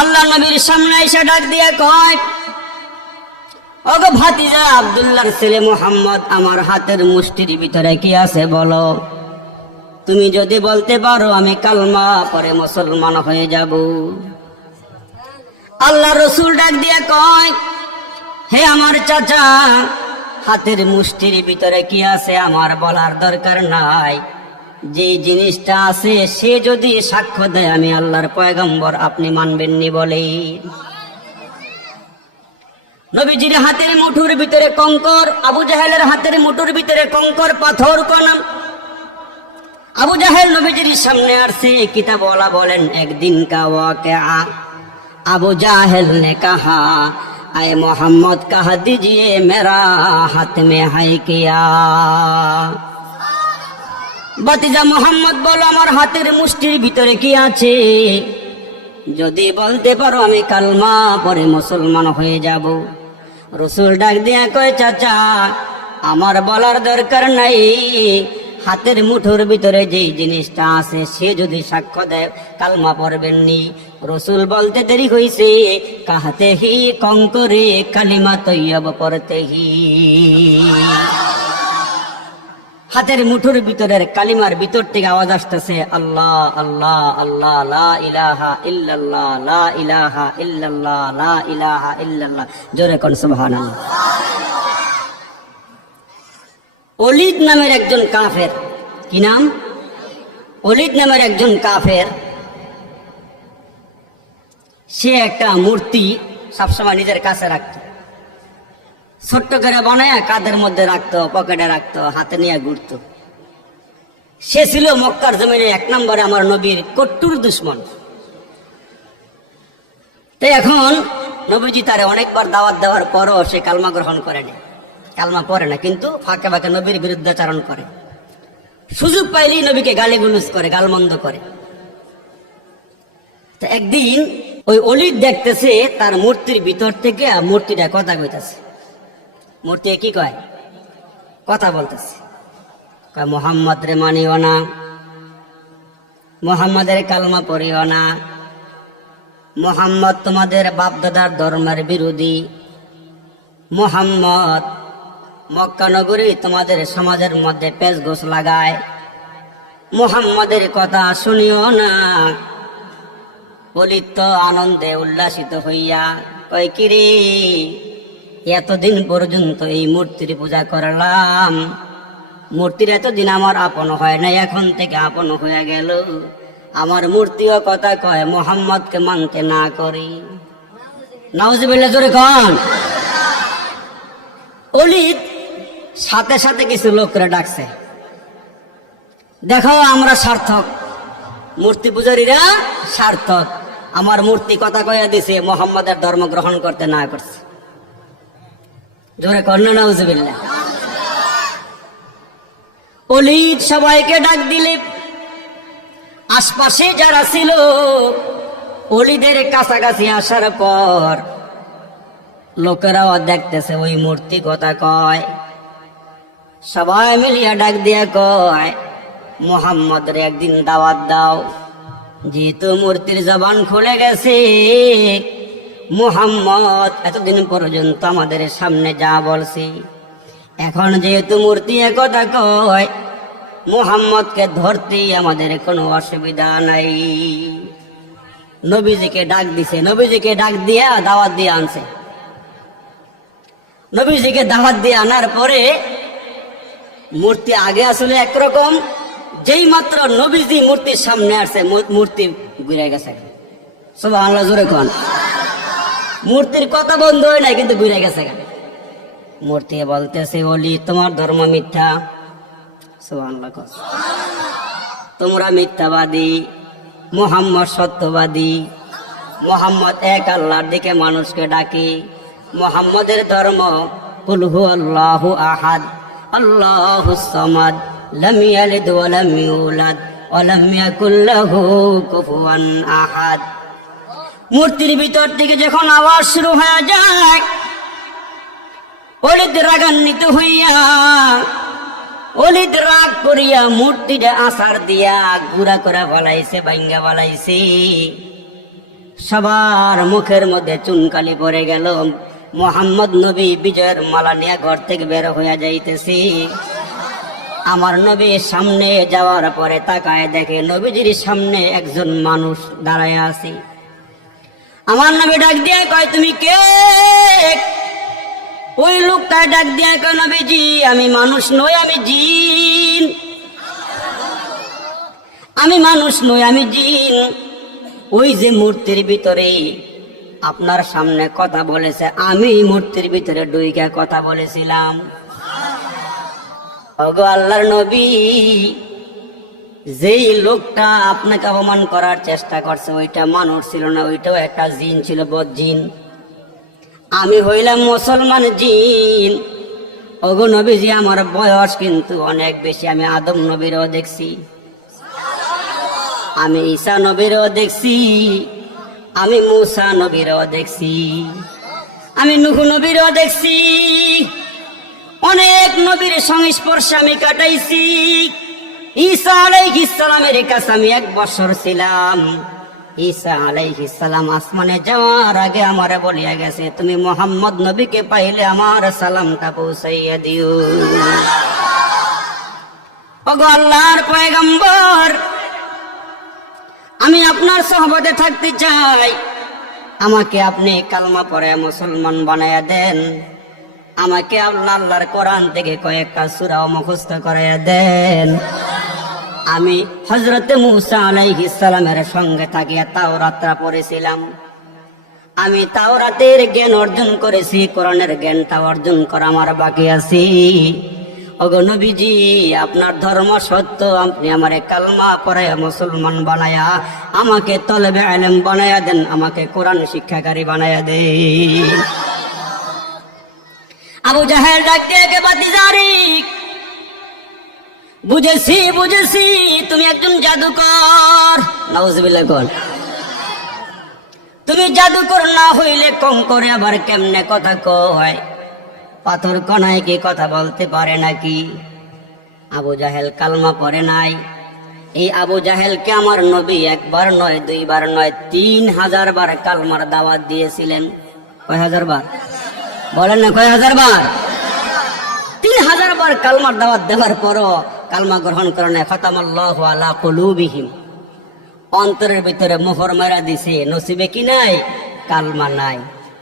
আল্লাহ নবীর সামনে এসে ডাক দিয়ে কয়, ওগো ভাতিজা আব্দুল্লাহর ছেলে মুহাম্মদ, আমার হাতের মুষ্টির ভিতরে কি আছে বলো। তুমি যদি বলতে পারো আমি কালমা পরে মুসলমান হয়ে যাব। আল্লাহ রসুল ডাক দিয়ে কয়, হে আমার চাচা, হাতের মুষ্টির ভিতরে কি আছে আমার বলার দরকার নাই। যে জিনিসটা আছে সে যদি সাক্ষ্য দেয় আমি আল্লাহর পয়গম্বর, আপনি মানবেননি বলে। নবীজির হাতের মুঠোর ভিতরে কঙ্কর, আবু জাহেলের হাতের মুঠোর ভিতরে কঙ্কর পাথর কোনাম। আবু জাহেল নবীজির সামনে আসছে। কিতাবওয়ালা বলেন একদিন কা ওয়াকিয়া। আবু জাহেল ने कहा, आए मोहम्मद कहा दीजिए मेरा हाथ में है क्या। বাতিজা মোহাম্মদ বলো, আমার হাতের মুষ্টির ভিতরে কি আছে। যদি বলতে পারো আমি কালমা পরে মুসলমান হয়ে যাব। রসুল ডাক দিয়া কয়, চাচা আমার বলার দরকার নাই। হাতের মুঠোর ভিতরে যেই জিনিসটা আছে সে যদি সাক্ষ্য দেয় কালমা পড়বেননি। রসুল বলতে দেরি হইছে, কাহাতে হি কঙ্করে কালিমা তৈয়ব পড়তে হি। হাতের মুঠোর ভিতরের কালিমার ভিতর থেকে আওয়াজ আসতেছে, আল্লাহ আল্লাহ আল্লাহ, লা ইলাহা ইল্লাল্লাহ, লা ইলাহা ইল্লাল্লাহ, লা ইলাহা ইল্লাল্লাহ। জোরে কোন সুবহানাল্লাহ। ওলীদ নামের একজন কাফের, কি নাম? ওলীদ নামের একজন কাফের, সে একটা মূর্তি সবসময় নিজের কাছে রাখতো। ছোট্ট করে বানায় কাঁধের মধ্যে রাখতো, পকেটে রাখতো, হাতে নিয়ে ঘুরতো। সে ছিল মক্কার জমিনে এক নম্বরে আমার নবীর কট্টুর দুশ্মন। তাই এখন নবীজি তারে অনেকবার দাওয়াত দেওয়ার পরও সে কালমা গ্রহণ করেনি, কালমা পড়ে না, কিন্তু ফাঁকে ফাঁকে নবীর বিরুদ্ধাচারণ করে। সুযোগ পাইলেই নবীকে গালিগুলোজ করে, গালমন্দ করে। তো একদিন ওই ওলীদ দেখতেছে তার মূর্তির ভিতর থেকে মূর্তিটা কথা কইতাছে। মূর্তি কি কয়? কথা বলতেছে। কয়, মোহাম্মদ রে মানিও না, মোহাম্মদের কালমা পড়িও না, মোহাম্মদ তোমাদের বাপদাদার ধর্মের বিরোধী, মোহাম্মদ মক্কা নগরী তোমাদের সমাজের মধ্যে পেঁচ গোছ লাগায়, মোহাম্মদের কথা শুনিও না। ওলীদ তো আনন্দে উল্লাসিত হইয়া কয়, কিরে এতদিন পর্যন্ত এই মূর্তির পূজা করলাম, মূর্তির এতদিন আমার আপন হয় না, এখন থেকে আপন হয়ে গেল। আমার মূর্তিও কথা কয়, মোহাম্মদকে মানতে না করি। নাউজুবিল্লাহ, জোরে কন। ওলীদ সাথে সাথে কিছু লোকরা ডাকছে, দেখো আমরা সার্থক, মূর্তি পূজারীরা সার্থক। আমার মূর্তি কথা কয়ে দিছে, মোহাম্মদের ধর্ম গ্রহণ করতে না করছে। জোরে কন্যা নাউজুবিল্লাহ। ওলীদ সবাইকে ডাক দিলে আশপাশে যারা ছিল ওলীদের কাছাকাছি আসার পর লোকেরাও দেখতেছে ওই মূর্তি কথা কয়। সবাই মিলিয়া ডাক দিয়া কয়, মোহাম্মদের একদিন দাওয়াত দাও, যেহেতু মূর্তির জবান খুলে গেছে। মুহাম্মদ এতদিন পর্যন্ত আমাদের সামনে যা বলছি, এখন যেহেতু মূর্তি একথা কয়, মুহাম্মদকে ধরতেই আমাদের কোনো অসুবিধা নাই। নবীজিকে ডাক দিছে, নবীজিকে ডাক দিয়া দাওয়াত দিয়ে আনছে। নবীজিকে দাওয়াত দিয়ে আনার পরে মূর্তি আগে আসলে একরকম, যেই মাত্র নবীজি মূর্তির সামনে আসছে মূর্তি ঘুরে গেছে। সুবহানাল্লাহ, জোরে কোন। মূর্তির কথা বন্ধ হয় নাই, কিন্তু ঘুরে গেছে। মূর্তি বলতেছে, ওলীদ তোমার ধর্ম মিথ্যা। সুবহানাল্লাহ, তোমরা মিথ্যাবাদী, মুহাম্মদ সত্যবাদী। মুহাম্মদ এক আল্লাহর দিকে মানুষকে ডাকে। মুহাম্মদের ধর্ম কুল হুয়াল্লাহু আহাদ, আল্লাহুস সামাদ, লাম ইয়ালিদ ওয়া লাম ইউলাদ ওয়া লাম ইয়াকুল লাহু কুফুয়ান আহাদ। মূর্তির ভিতর থেকে যখন আওয়াজ শুরু হয়ে যায়, ওলীদ রাগান্বিত হইয়া, ওলীদ রাগ করিয়া মূর্তিটা আছাড় দিয়া গুড়া করে বলাইছে, ভাঙ্গা বলাইছে। সবার মুখের মধ্যে চুনকালি পড়ে গেল। মোহাম্মদ নবী বিজয়ের মালা নিয়ে ঘর থেকে বের হইয়া যাইতেছি। আমার নবী সামনে যাওয়ার পরে তাকায় দেখে নবীজির সামনে একজন মানুষ দাঁড়ায় আছে। আমার নবী ডাক দিয়ে কয়, তুমি কে? ওই লোকটা ডাক দিয়ে কয়, নবীজি আমি মানুষ নই, আমি জিন। আমি মানুষ নই, আমি জিন। ওই যে মূর্তির ভিতরে আপনার সামনে কথা বলেছে, আমি মূর্তির ভিতরে ডুইকা কথা বলেছিলাম। ওগো আল্লাহর নবী, যেই লোকটা আপনাকে অপমান করার চেষ্টা করছে ওইটা মানুষ ছিল না, ওইটাও একটা জিন ছিল, বদ জিন। আমি হইলাম মুসলমান জিন। ওগো নবীজি, আমার বয়স কিন্তু অনেক বেশি। আমি আদম নবীরও দেখছি, আমি ঈসা নবীরও দেখছি, আমি মুসা নবীরও দেখছি, আমি নূহ নবীরও দেখছি। অনেক নবীর সংস্পর্শে আমি কাটাইছি। ঈসা আলাইহিস সালামের কাছে আমি 1 বছর ছিলাম। ঈসা আলাইহিস সালাম আসমানে যাওয়ার আগে আমারে বলিয়া গেছে, তুমি মুহাম্মদ নবীকে পাইলে আমার সালামটা পৌঁছাইয়া দিও। ওগো আল্লাহর পয়গম্বর, আমি আপনার সহবতে থাকতে চাই। আমাকে আপনি কালমা পড়ে মুসলমান বানায়া দেন। আমাকে আল্লাহর কোরআন থেকে কয়েকটা সূরা মুখস্থ করাইয়া দেন। আমি হযরতে মুসা আলাইহিস সালামের সঙ্গে থাকিয়া তাওরাতটা পড়েছিলাম। আমি তাওরাতের জ্ঞান অর্জন করেছি, কোরআনের জ্ঞানটা অর্জন করা আমার বাকি আছে। ওগো নবীজি, আপনার ধর্ম সত্য, আপনি আমারে কালমা পড়ায়া মুসলমান বানায়া আমাকে তলবে ইলম বানায়া দেন, আমাকে কোরআন শিক্ষাকারী বানায়া দেন। আবু জাহেল ডাক দিয়ে বাতিজারি, বুঝেছি তুমি একজন জাদুকর। নাউজুবিল্লাহ কোন, তুমি জাদুকর না হইলে কম করে আবার কেমনে কথা কয়? পাথর কণায় কি কথা বলতে পারে নাকি? আবু জাহেল কালমা পড়ে নাই। এই আবু জাহেলকে আমার নবী 1 বার নয় 2 বার নয় 3000 বার কালমার দাওয়াত দিয়েছিলেন। কয় হাজার বার? বলেন না, কয় হাজার বার? 3000 বার কালমার দাওয়াত দেওয়ার পরও কালমা গ্রহণ করে নাই। খাতামাল্লাহু আলা কুলুবিহিম, অন্তরের ভিতরে মোহর মারা দিছে। নসিবে কি নাই? কালমা নাই।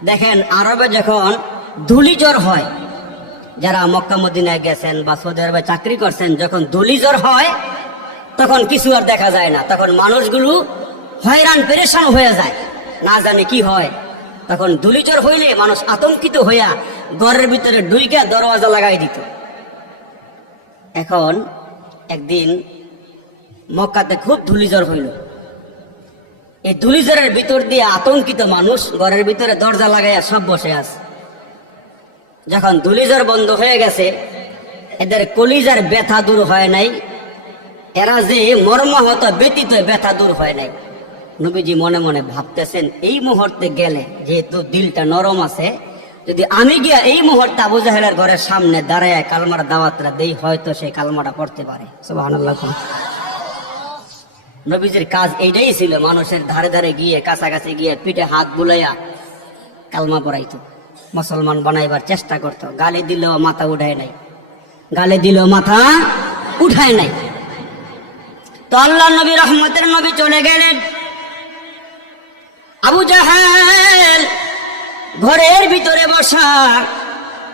দেখেন, আরবে যখন ধূলিজ্বর হয়, যারা মক্কা মদিনায় গেছেন বা সৌদি আরবে চাকরি করছেন, যখন ধূলিজ্বর হয় তখন কিছু আর দেখা যায় না। তখন মানুষগুলো হয়রান পেরেশান হয়ে যায়, না জানে কি হয়। তখন ধূলিজ্বর হইলে মানুষ আতঙ্কিত হইয়া ঘরের ভিতরে ঢুইকা দরওয়াজা লাগাই দিত। এখন একদিন মক্কাতে খুব ধূলিজ্বর হইল। এই ধূলিজ্বরের ভিতর দিয়ে আতঙ্কিত মানুষ ঘরের ভিতরে দরজা লাগাইয়া সব বসে আছে। যখন ধূলিজ্বর বন্ধ হয়ে গেছে, এদের কলিজার ব্যথা দূর হয় নাই, এরা যে মর্মাহত ব্যতীত ব্যথা দূর হয় নাই। নবীজি মনে মনে ভাবতেছেন, এই মুহূর্তে গেলে যেহেতু দিলটা নরম আছে, যদি আমি গিয়া এই মুহূর্তে আবু জাহেলের ঘরের সামনে দাঁড়ায় কালমার দাওয়াতটা দেই, হয়তো সে কালমাটা পড়তে পারে। সুবহানাল্লাহ। নবীজির কাজ এইটাই ছিল, মানুষের ধারে ধারে গিয়ে কাছাকাছি গিয়ে পিঠে হাত বুলাইয়া কালমা পড়াইতো, মুসলমান বানাইবার চেষ্টা করত। গালি দিলেও মাথা উঠায় নাই, গালি দিলেও মাথা উঠায় নাই। তো আল্লাহ নবী, রহমতের নবী চলে গেলেন। আবু জাহেল ঘরের ভিতরে বসা।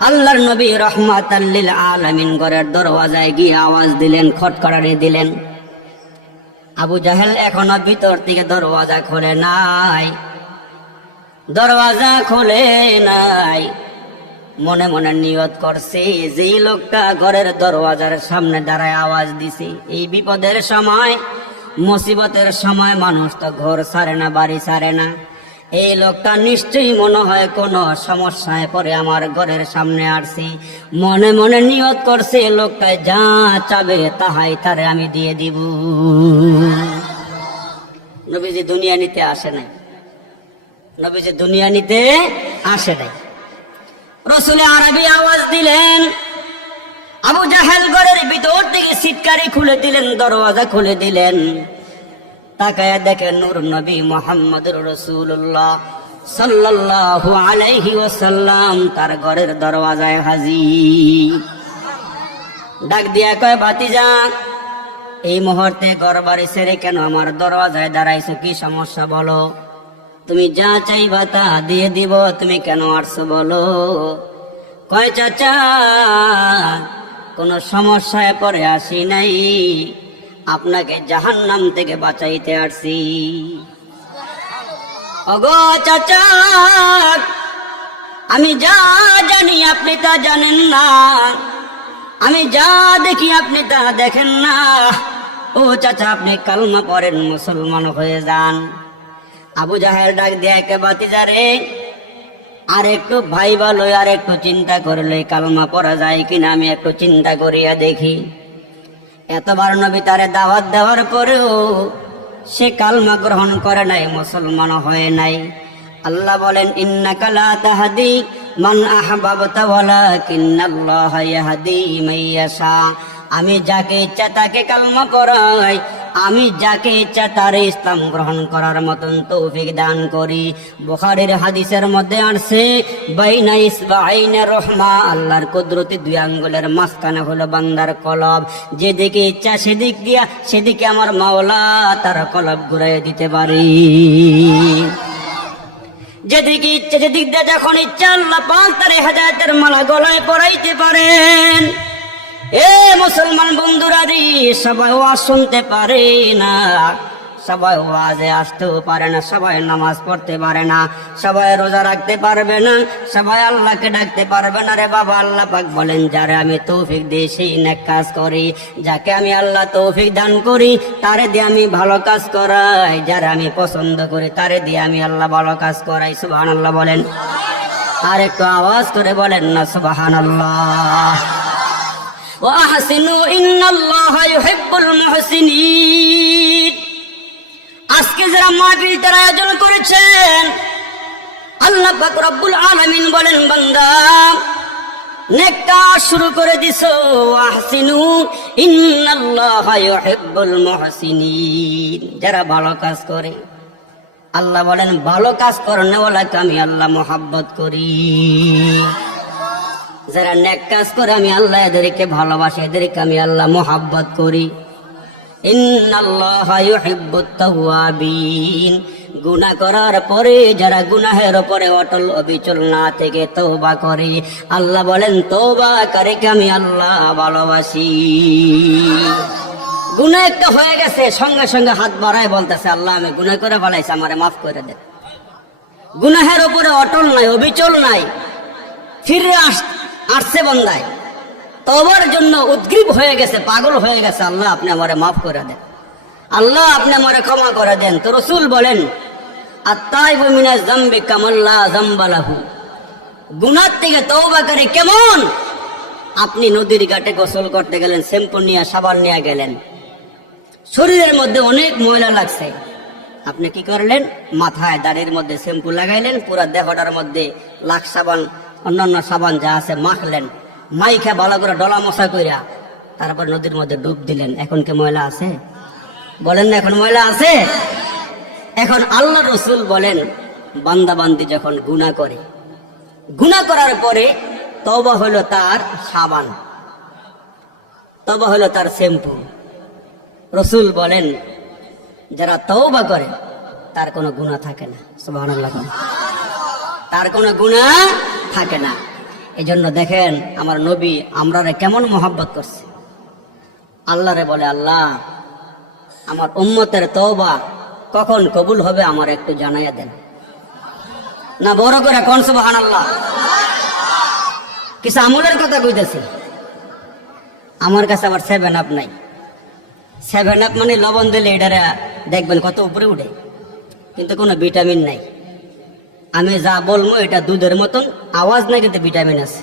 আল্লাহর নবী রহমাতাল লিল আলামিন ঘরের দরওয়াজায় গিয়ে আওয়াজ দিলেন, খটখটানি দিলেন। আবু জাহেল এখনো ভিতর থেকে দরওয়াজা খোলে নাই, দরওয়াজা খোলে নাই। মনে মনে নিয়ত করছে, যেই লোকটা ঘরের দরওয়াজার সামনে দাঁড়ায় আওয়াজ দিছে, এই বিপদের সময়, মুসিবতের সময় মানুষ তো ঘর ছাড়ে না, বাড়ি ছাড়ে না। এই লোকটা নিশ্চয়ই মনে হয় কোনো সমস্যায় পরে আমার ঘরের সামনে আসছি। মনে মনে নিয়ত করছে, লোকটা যা চাবে তাহাই তারে আমি দিয়ে দিব। নবীজি দুনিয়া নিতে আসে নাই, নবীজি দুনিয়া নিতে আসে নাই। রসুল আরবি আওয়াজ দিলেন, আবু জাহেল ঘরের ভিতর থেকে সিটকারি খুলে দিলেন, দরওয়াজা খুলে দিলেন। তাকায়া দেখে নূর নবী মুহাম্মদুর রাসূলুল্লাহ সাল্লাল্লাহু আলাইহি ওয়াসাল্লাম তার ঘরের দরওয়াজায় হাজির। ডাক দিয়া কয়, ভাতিজা, এই মুহূর্তে ঘর বাড়ি ছেড়ে কেন আমার দরওয়াজায় দাঁড়াইছো? কি সমস্যা বলো? তুমি যা চাইবা তা দিয়ে দিব, তুমি কেন আসছো বলো? কয়, চাচা, কোন সমস্যায় পড়ে আসি নাই, আপনাকে জাহান্নাম থেকে বাঁচাইতে আসছি। ওগো চাচা, আমি যা জানি আপনি তা জানেন না, আমি যা দেখি আপনি তা দেখেন না। ও চাচা, আপনি কালমা পড়েন, মুসলমান হয়ে যান। আবু জাহেল ডাক দিয়ে, কে ভাতিজা রে, আর একটু ভাইবা লই, আর একটু চিন্তা করলে কালমা পড়া যায় কিনা আমি একটু চিন্তা করিয়া দেখি। এতবার নবী তারে দাওয়াত দেওয়ার পরেও সে কালমা গ্রহণ করে নাই, মুসলমান হয় নাই। আল্লাহ বলেন, ইন্নাকা লা তাহদি মান আহবাবতা ওয়ালাকিন্নাল্লাহা ইয়াহদি মান ইয়াশা। আমি যাকে ইচ্ছা তাকে কালমা পড়াই, আমি যাকে ইচ্ছা তার ইসলাম গ্রহণ করার মতন তৌফিক দান করি। বুখারীর হাদিসের মধ্যে আসছে, বাইনা ইসবাইনা রহমা, আল্লাহর কুদরতি দুই আঙ্গুলের মাঝখানে হলো বান্দার কলব। যেদিকে ইচ্ছা সেদিকে আমার মাওলা তার কলব ঘুরাইয়া দিতে পারি। যেদিকে ইচ্ছা যেদিক দিয়ে যখন ইচ্ছা আল্লাহ পাক তার হেদায়েতের মালা গলায় পরাইতে পারেন। এ মুসলমান বন্ধুরা রে, সবাই ওয়াজ শুনতে পারে না, সবাই ওয়াজে আসতেও পারে না, সবাই নামাজ পড়তে পারে না, সবাই রোজা রাখতে পারবে না, সবাই আল্লাহকে ডাকতে পারবে না। রে বাবা, আল্লাহ পাক বলেন, যারে আমি তৌফিক দিই সেই নেক কাজ করি, যাকে আমি আল্লাহ তৌফিক দান করি তারে দিয়ে আমি ভালো কাজ করাই, যারে আমি পছন্দ করি তারে দিয়ে আমি আল্লাহ ভালো কাজ করাই। সুবহানাল্লাহ বলেন। আর একটু আওয়াজ করে বলেন না সুবহানাল্লাহ। وَأَحْسِنُوا إِنَّ اللَّهَ يُحِبُّ الْمُحْسِنِينَ। আজকে যারা মাহফিলটার আয়োজন করেছেন, আল্লাহ পাক রব্বুল আলামিন বলেন, বান্দা নেক কাজ শুরু করে দিছো। ওয়াহসিনু ইন্নাল্লাহা ইউহিব্বুল মুহসিনিন। যারা ভালো কাজ করে, আল্লাহ বলেন ভালো কাজ করনেওয়ালাকে আমি আল্লাহ মহব্বত করি। যারা নেক কাজ করে আমি আল্লাহ এদেরকে ভালোবাসি, এদেরকে আমি আল্লাহ মহব্বত করি। ইন্নাল্লাহা ইউহিব্বুত তাওয়াবিন। গুনাহ করার পরে যারা গুনাহের উপরে অটল অবিচল না থেকে তওবা করে, আল্লাহ বলেন তওবাকারীকে আমি আল্লাহ ভালোবাসি। গুনাহ একটা হয়ে গেছে, সঙ্গে সঙ্গে হাত বাড়ায় বলতেছে, আল্লাহ আমি গুনাহ করে ফেলাইছি, আমারে মাফ করে দেন। গুনাহের উপরে অটল নাই, অবিচল নাই, ফিরে আসছে বান্দায়, তওবার জন্য উদ্গ্রীব হয়ে গেছে, পাগল হয়ে গেছে, আল্লাহ আপনি আমারে মাফ করে দেন, আল্লাহ আপনি আমারে ক্ষমা করে দেন। তো রাসূল বলেন, আত-তাইবু মিনাজ যামবি কামান লা যামবা লাহু। গুনাহ থেকে তওবা করে কেমন? আপনি নদীর ঘাটে গোসল করতে গেলেন, শ্যাম্পু নিয়ে সাবান নিয়ে গেলেন, শরীরের মধ্যে অনেক ময়লা লাগছে, আপনি কি করলেন? মাথায় দাড়ির মধ্যে শ্যাম্পু লাগাইলেন, পুরা দেহটার মধ্যে লাখ সাবান অন্যান্য সাবান যা আছে মাখলেন, মাইখা ভালো করে ডলা মশা কইরা তারপর নদীর মধ্যে ডুব দিলেন। এখন কি ময়লা আছে? বলেন না এখন ময়লা আছে? এখন আল্লাহ রাসূল বলেন, বান্দা বান্দি যখন গুনাহ করে, গুনাহ করার পরে তওবা হলো তার সাবান, তওবা হলো তার শ্যাম্পু। রাসূল বলেন, যারা তওবা করে তার কোনো গুনাহ থাকে না। সুবহানাল্লাহ। তার কোনো গুনাহ থাকে না। এই জন্য দেখেন আমার নবী আমরারে কেমন মহব্বত করছে। আল্লাহরে বলে, আল্লাহ আমার উম্মতের তওবা কখন কবুল হবে আমার একটু জানাইয়া দেন। না বড় করে কোন সুবহানাল্লাহ। কিছু আমলের কথা কইতেছি। আমার কাছে আবার 7 আপ নাই। 7 আপ মানে লবণ দিলে এটারে দেখবেন কত উপরে উঠে, কিন্তু কোনো ভিটামিন নাই। আমি যা বলবো এটা দুধের মতন, আওয়াজ নাই কিন্তু ভিটামিন আছে,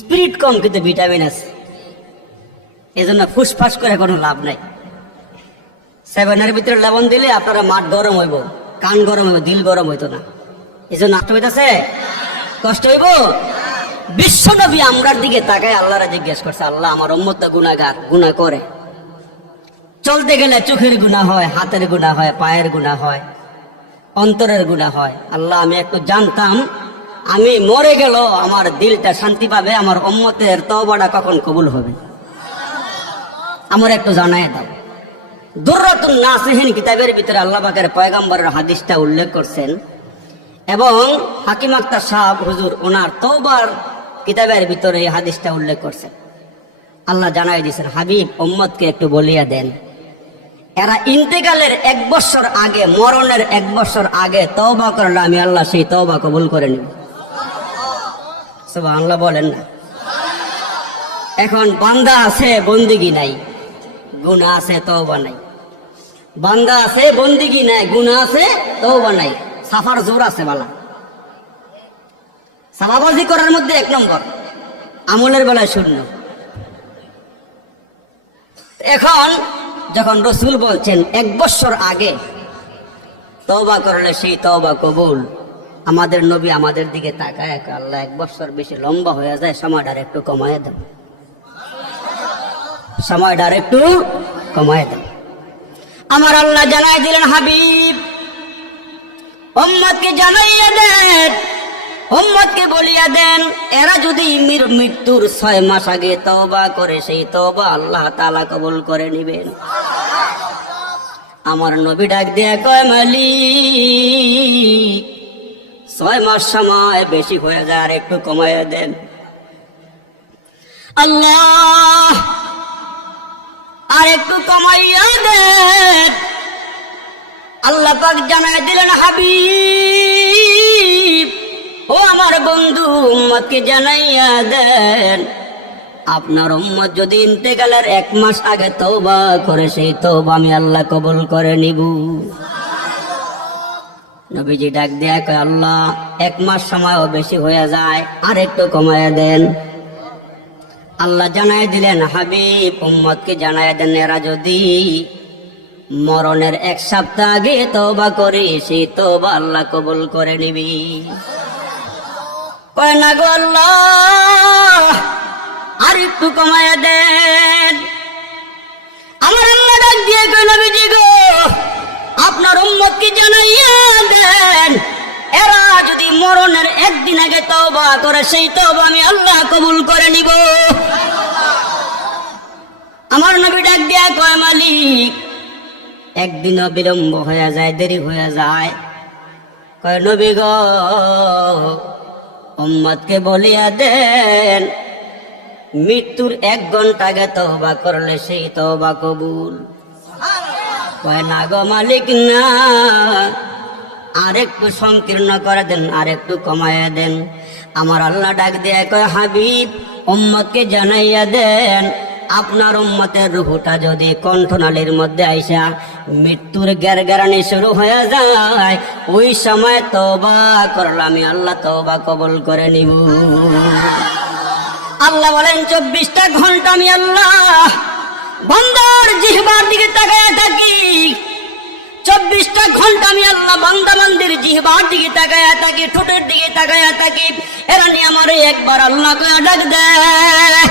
স্পিরিট কম কিন্তু ভিটামিন আছে। এজন্য ফুসফাস করে কোনো লাভ নাই। 7 ভিতরে লবণ দিলে আপনারা মাঠ গরম হইব, কান গরম হইব, দিল গরম হইতো না। এই জন্য নষ্ট হইতেছে, কষ্ট হইব। বিশ্ব নবী আমরার দিকে তাকায় আল্লাহরা জিজ্ঞেস করছে, আল্লাহ আমার উম্মতটা গুনাহগার, গুনাহ করে, চলতে গেলে চোখের গুনাহ হয়, হাতের গুনাহ হয়, পায়ের গুনাহ হয়, অন্তরের গুনাহ হয়। আল্লাহ, আমি একটু জানতাম আমি মরে গেল আমার দিলটা শান্তি পাবে, আমার উম্মতের তওবাটা কখন কবুল হবে, আমার একটু জানায় দাও। দুররাতুন নাসিহিন কিতাবের ভিতরে আল্লাহ পাকের পয়গম্বরের হাদিসটা উল্লেখ করছেন এবং হাকিম আক্তার সাহেব হুজুর ওনার তওবার কিতাবের ভিতরে এই হাদিসটা উল্লেখ করছেন। আল্লাহ জানাই দিয়েছেন, হাবিব উম্মতকে একটু বলিয়া দেন, এরা ইন্তেকালের 1 বছর আগে, মরণের 1 বছর আগে তওবা করলে আমি আল্লাহ সেই তওবা কবুল করে নিব। সুবহানাল্লাহ বলেন না। এখন বান্দা আছে, বন্দিগি নাই, গুনাহ আছে, তওবা নাই। বান্দা আছে, বন্দিগি নাই, গুনাহ আছে, তওবা নাই। সাফার জোর আছে বালা। সাফাবাজি করার মধ্যে 1 নম্বর, আমলের বেলায় শূন্য। এখন যখন রসুল বলছেন 1 বছর আগে তওবা করলে সেই তওবা কবুল, আমাদের নবী আমাদের দিকে তাকায়, আল্লাহ 1 বছর বেশি লম্বা হয়ে যায়, সময়টা একটু কমায় দেন, সময়টা একটু কমায় দেন। আমার আল্লাহ জানাই দিলেন, হাবিব উম্মতকে জানাইয়া দেন, উম্মতকে বলিয়া দেন, এরা যদি মৃত্যুর 6 মাস আগে তওবা করে সেই তওবা আল্লাহ তাআলা কবুল করে নেবেন। আমার নবী ডাক দিয়া কয়, মালিক 6 মাস সময় বেশি হয়ে যায়, আর একটু কমাইয়া দেন। আল্লাহ আর একটু কমাইয়া দেন। আল্লাহ পাক জানায় দিলেন, হাবিব ও আমার বন্ধু, উম্মতকে জানাইয়া দেন, আপনার উম্মত যদি ইন্তেকালের 1 মাস আগে তওবা করে সেই তওবা আমি আল্লাহ কবুল করে নিব। নবীজি ডাক দেয়া কয়, আল্লাহ 1 মাস সময়ও বেশি হয়ে যায়, আর একটু কমাইয়া দেন। আল্লাহ জানাই দিলেন, হাবিব উম্মতকে জানাই দেন, এরা যদি মরণের 1 সপ্তাহ আগে তওবা করে সেই তওবা আল্লাহ কবুল করে নিবি। কয় না গো আল্লাহ, আর একটু কমায়া দেন। আমার আল্লাহ ডাক দিয়ে কয়, নবীজি গো আপনার উম্মতকে জানাইয়া দেন, এরা যদি মরণের 1 দিন আগে তওবা করে সেই তওবা আমি আল্লাহ কবুল করে নিব। আমার নবী ডাক দিয়া কয়, মালিক 1 দিনও বিলম্ব হয়ে যায়, দেরি হয়ে যায়। কয়, নবী গো উম্মতকে বলিয়া দেন, মৃত্যুর 1 ঘন্টা আগে তওবা করলে সেই তওবা কবুল। কয়, না গো মালিক না, আর একটু সংকীর্ণ করে দেন, আর একটু কমাইয়া দেন। আমার আল্লাহ ডাক দিয়ে কয়, হাবিব উম্মতকে জানাইয়া দেন, আপনার উম্মতের রূহটা যদি কণ্ঠনালীর মধ্যে আইসা মৃত্যুর গ্যারগ্যারানি শুরু হয়ে যায়, ওই সময় তওবা করলে আমি আল্লাহ তওবা কবুল করে নিব। আল্লাহ বলেন, 24টা ঘন্টা আমি আল্লাহ বান্দার জিহ্বার দিকে তাকায়া থাকি। 24টা ঘন্টা আমি আল্লাহ বান্দা বান্দির জিহ্বার দিকে তাকায়া থাকি, ঠোঁটের দিকে তাকায়া থাকি। এরা নিয়ে আমারে একবার আল্লাহ কয়া ডাক দেয়,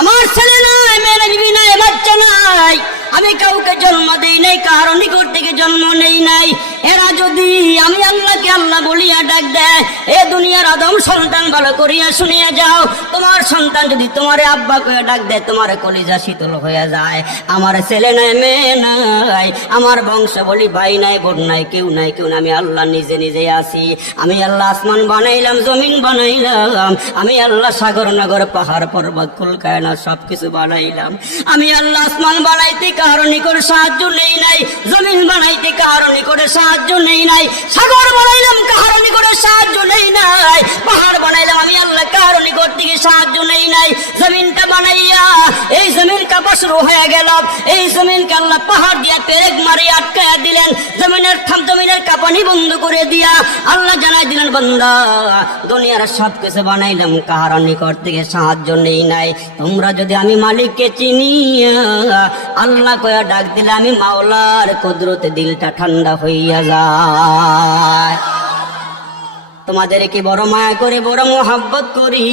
আমার ছেলে নাই, মেয়ে বিবি নাই, বাচ্চা নাই, আমি কাউকে জন্ম দেই নাই, কারো নিকট থেকে জন্ম নেই নাই। এরা যদি আমি আল্লাহকে আল্লাহ বলিয়া ডাক দেয়, এ দুনিয়ার আদম সন্তান ভালো করিয়া শুনিয়া যাও, তোমার সন্তান যদি তোমারে আব্বা কইয়া ডাক দেয়, তোমার কলিজা শীতল হয়ে যায়। আমার ছেলে নাই, মেয়ে নাই, আমার বংশ বলি ভাই নাই, বোন নাই, কেউ নাই, কেউ নাই, আমি আল্লাহ নিজে নিজে আছি। আমি আল্লাহ আসমান বানাইলাম, জমিন বানাইলাম, আমি আল্লাহ সাগর নগর পাহাড় পর্বত কুল কায়নাত সবকিছু বানাইলাম। আমি আল্লাহ আসমান বানাইতে কারো নিকট সাহায্য নেই নাই, জমিন বানাইতে কারো নিকট সাহায্য নেই নাই, সাগর বানাইলাম কারো নিকট সাহায্য নেই নাই, পাহাড় বানাইলাম আমি আল্লাহ কারো নিকট থেকে সাহায্য নেই নাই। জমিনটা বানাইয়া এই জমিন কাঁপা শুরু হয়ে গেল, এই জমিনকে আল্লাহ পাহাড় দিয়া পেরেক মারি আটকায়া দিলেন, জমিনের কাঁপানি বন্ধ করে দিয়া আল্লাহ জানাই দিলেন, বান্দা দুনিয়ার সবকিছু বানাইলাম কারো নিকট থেকে সাহায্য নেই নাই। তোমরা যদি আমি মালিককে চিনি, আল্লাহ কয়া ডাক দিলে আমি মাওলার কুদরতে দিলটা ঠান্ডা হইয়া যায়। তোমাদেরকে বড় মায়া করে, বড় মোহাব্বত করি।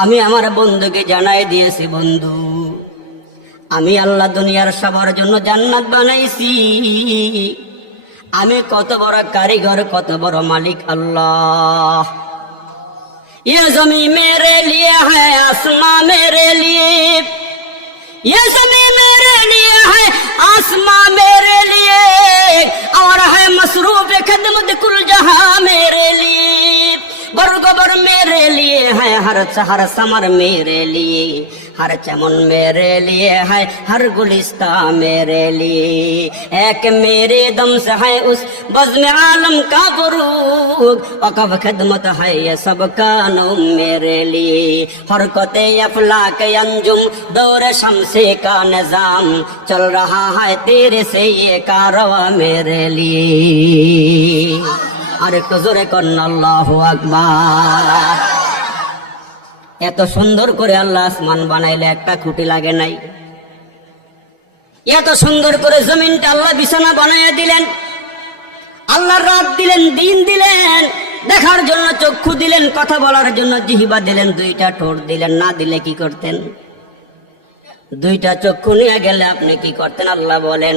আমি আমার বন্ধুকে জানাই দিয়েছি, বন্ধু আমি আল্লাহ দুনিয়ার সবার জন্য জান্নাত বানাইছি। আমি কত বড় কারিগর, কত বড় মালিক আল্লাহ। ये ज़मीन मेरे लिए है, आसमां मेरे लिए, ये ज़मीन मेरे लिए है, आसमां मेरे लिए, और है मसरूफ खिदमत कुल जहां मेरे लिए। बरगबर मेरे लिए है, हर समर मेरे लिए, हर चमन मेरे लिए है, हर गुलिस्ता मेरे लिए। एक मेरे दम से है उस बज़्म आलम का फरूग, वक़फ़ खिदमत है ये सबका नूम मेरे लिए। हरकते अफलाक अंजुम दौर शमसे का निज़ाम, चल रहा है तेरे से ये कारवां मेरे लिए। अरे जोरे कन्ना अल्लाहु আকবার। এত সুন্দর করে আল্লাহ আসমান বানাইলে একটা খুঁটি লাগে নাই। এত সুন্দর করে জমিনটা আল্লাহ বিছানা বানাইয়া দিলেন। আল্লাহ রাত দিলেন, দিন দিলেন, দেখার জন্য চক্ষু দিলেন, কথা বলার জন্য জিহ্বা দিলেন, দুইটা ঠোঁট দিলেন। না দিলে কি করতেন? দুইটা চক্ষু নিয়ে গেলে আপনি কি করতেন? আল্লাহ বলেন,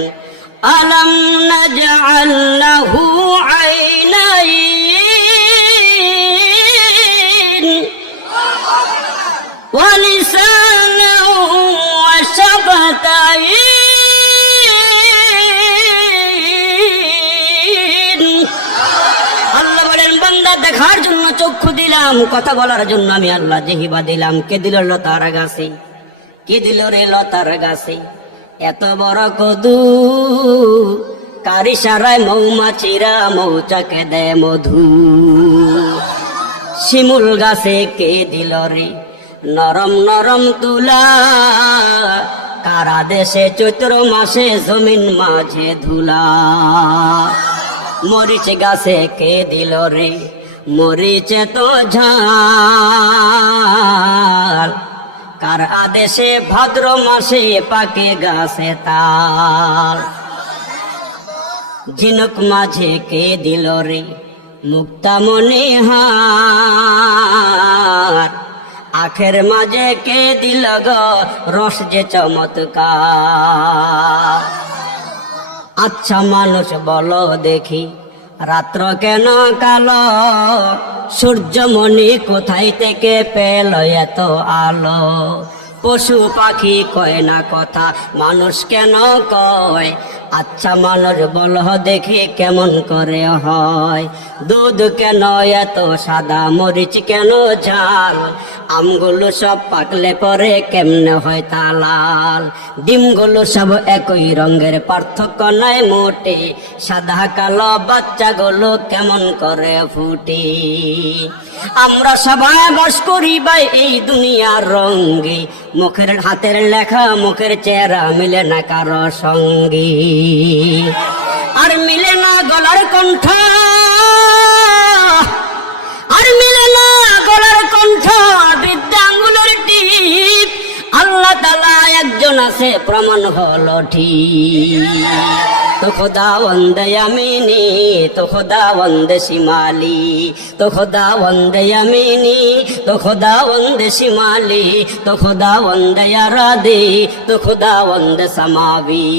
আলাম নাজআল লাহু আইনাইন ওয়া লিসানান ওয়া শাফাতাইন। আল্লাহ বলেন, বান্দা দেখার জন্য চক্ষু দিলাম, কথা বলার জন্য আমি আল্লাহ জিহ্বা দিলাম। কে দিল? লতার গাছে। কে দিল রে? লতার গাছে। এত বড় কদু, কার ইশারায় মৌমাছিরা মৌচাকে দেয় মধু। শিমুল গাছে কে দিল রে নরম নরম তুলা, কার আদেশে চৈত্র মাসে জমিন মাঝে ধুলা। মরিচ গাছে কে দিল রে মরিচে তো ঝাল, কার আদেশে ভাদ্র মাসে পাকে গাছে তাল। ঝিনুক মাঝে কে দিল রে মুক্তা মনিহার, আখের মাঝে কে দিল গো রস যে চমৎকার। আচ্ছা মানুষ বলো দেখি, রাত্র কেন কালো? সূর্যমণি কোথায় থেকে পেল এত আলো? পশু পাখি কয় না কথা, মানুষ কেন কয়? আচ্ছা মানুষ বলো দেখি কেমন করে হয়? দুধ কেন এত সাদা, মরিচ কেন ঝাল? আমগুলো সব পাকলে পরে কেমনে হয় তা লাল? ডিমগুলো সব একই রঙের, পার্থক্য নাই মোটে, সাদা কালো বাচ্চাগুলো কেমন করে ফুটে? আমরা সবাই বাস করি ভাই এই দুনিয়ার রঙ্গে, মুখের হাতের লেখা মুখের চেহারা মিলে না কারো সঙ্গে। আর মিলে না গলার কণ্ঠ, আর মিলে না গলার কণ্ঠ, বিদ্যা আঙ্গুলের টিপ। আল্লাহ তাআলা একজন আছে প্রমাণ হলো ঠিক। तो खुदावंद यमीनी, तो खुदावंद शिमाली, तो खुदावंद यमीनी, तो खुदावंद शिमाली, तो खुदावंद यारादी, तो खुदावंद समावी।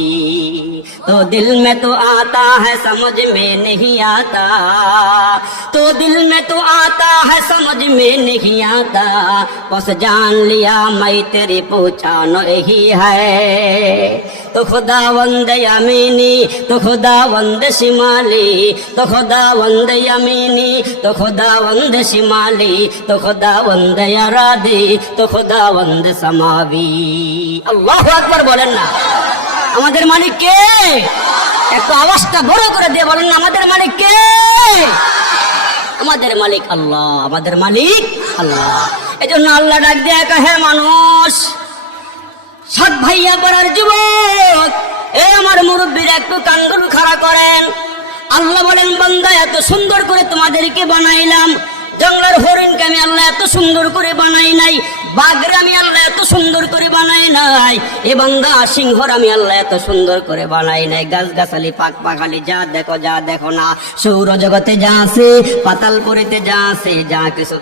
तो दिल में तो आता है समझ में नहीं आता, तो दिल में तो आता है समझ में नहीं आता, बस जान लिया मैं तेरी पहचान यही है। तो खुदावंद यमीनी, तो खुदावंद शिमाली, तो खुदावंद यमीनी, तो खुदावंद शिमाली, तो खुदावंद यारादी, तो खुदावंद समावी। আল্লাহু আকবার বলেন না। আমাদের মালিক কে? একটু আওয়াজটা বড় করে দিয়ে বলেন না, আমাদের মালিক কে? আমাদের মালিক আল্লাহ, আমাদের মালিক আল্লাহ। এজন্য আল্লাহ ডাক দেয়া কহে, মানুষ সৎ ভাইয়া পড়ার যুবক, এ আমার মুরব্বীরা একটু কানগুলো খাড়া করেন। আল্লাহ বলেন, বান্দা এত সুন্দর করে তোমাদেরকে বানাইলাম, জঙ্গলের হরিণকে আমি আল্লাহ এত সুন্দর করে বানাই নাই, বাঘরে আমি আল্লাহ এত সুন্দর করে বানাই নাই, এ বান্দা সিংহর আমি আল্লাহ এত সুন্দর করে বানাই নাই। গাছ গাছালি পাক পাখালি যা দেখো না, সৌর জগতে যা আছে, পাতাল পরিতে যা আছে, যা কিছু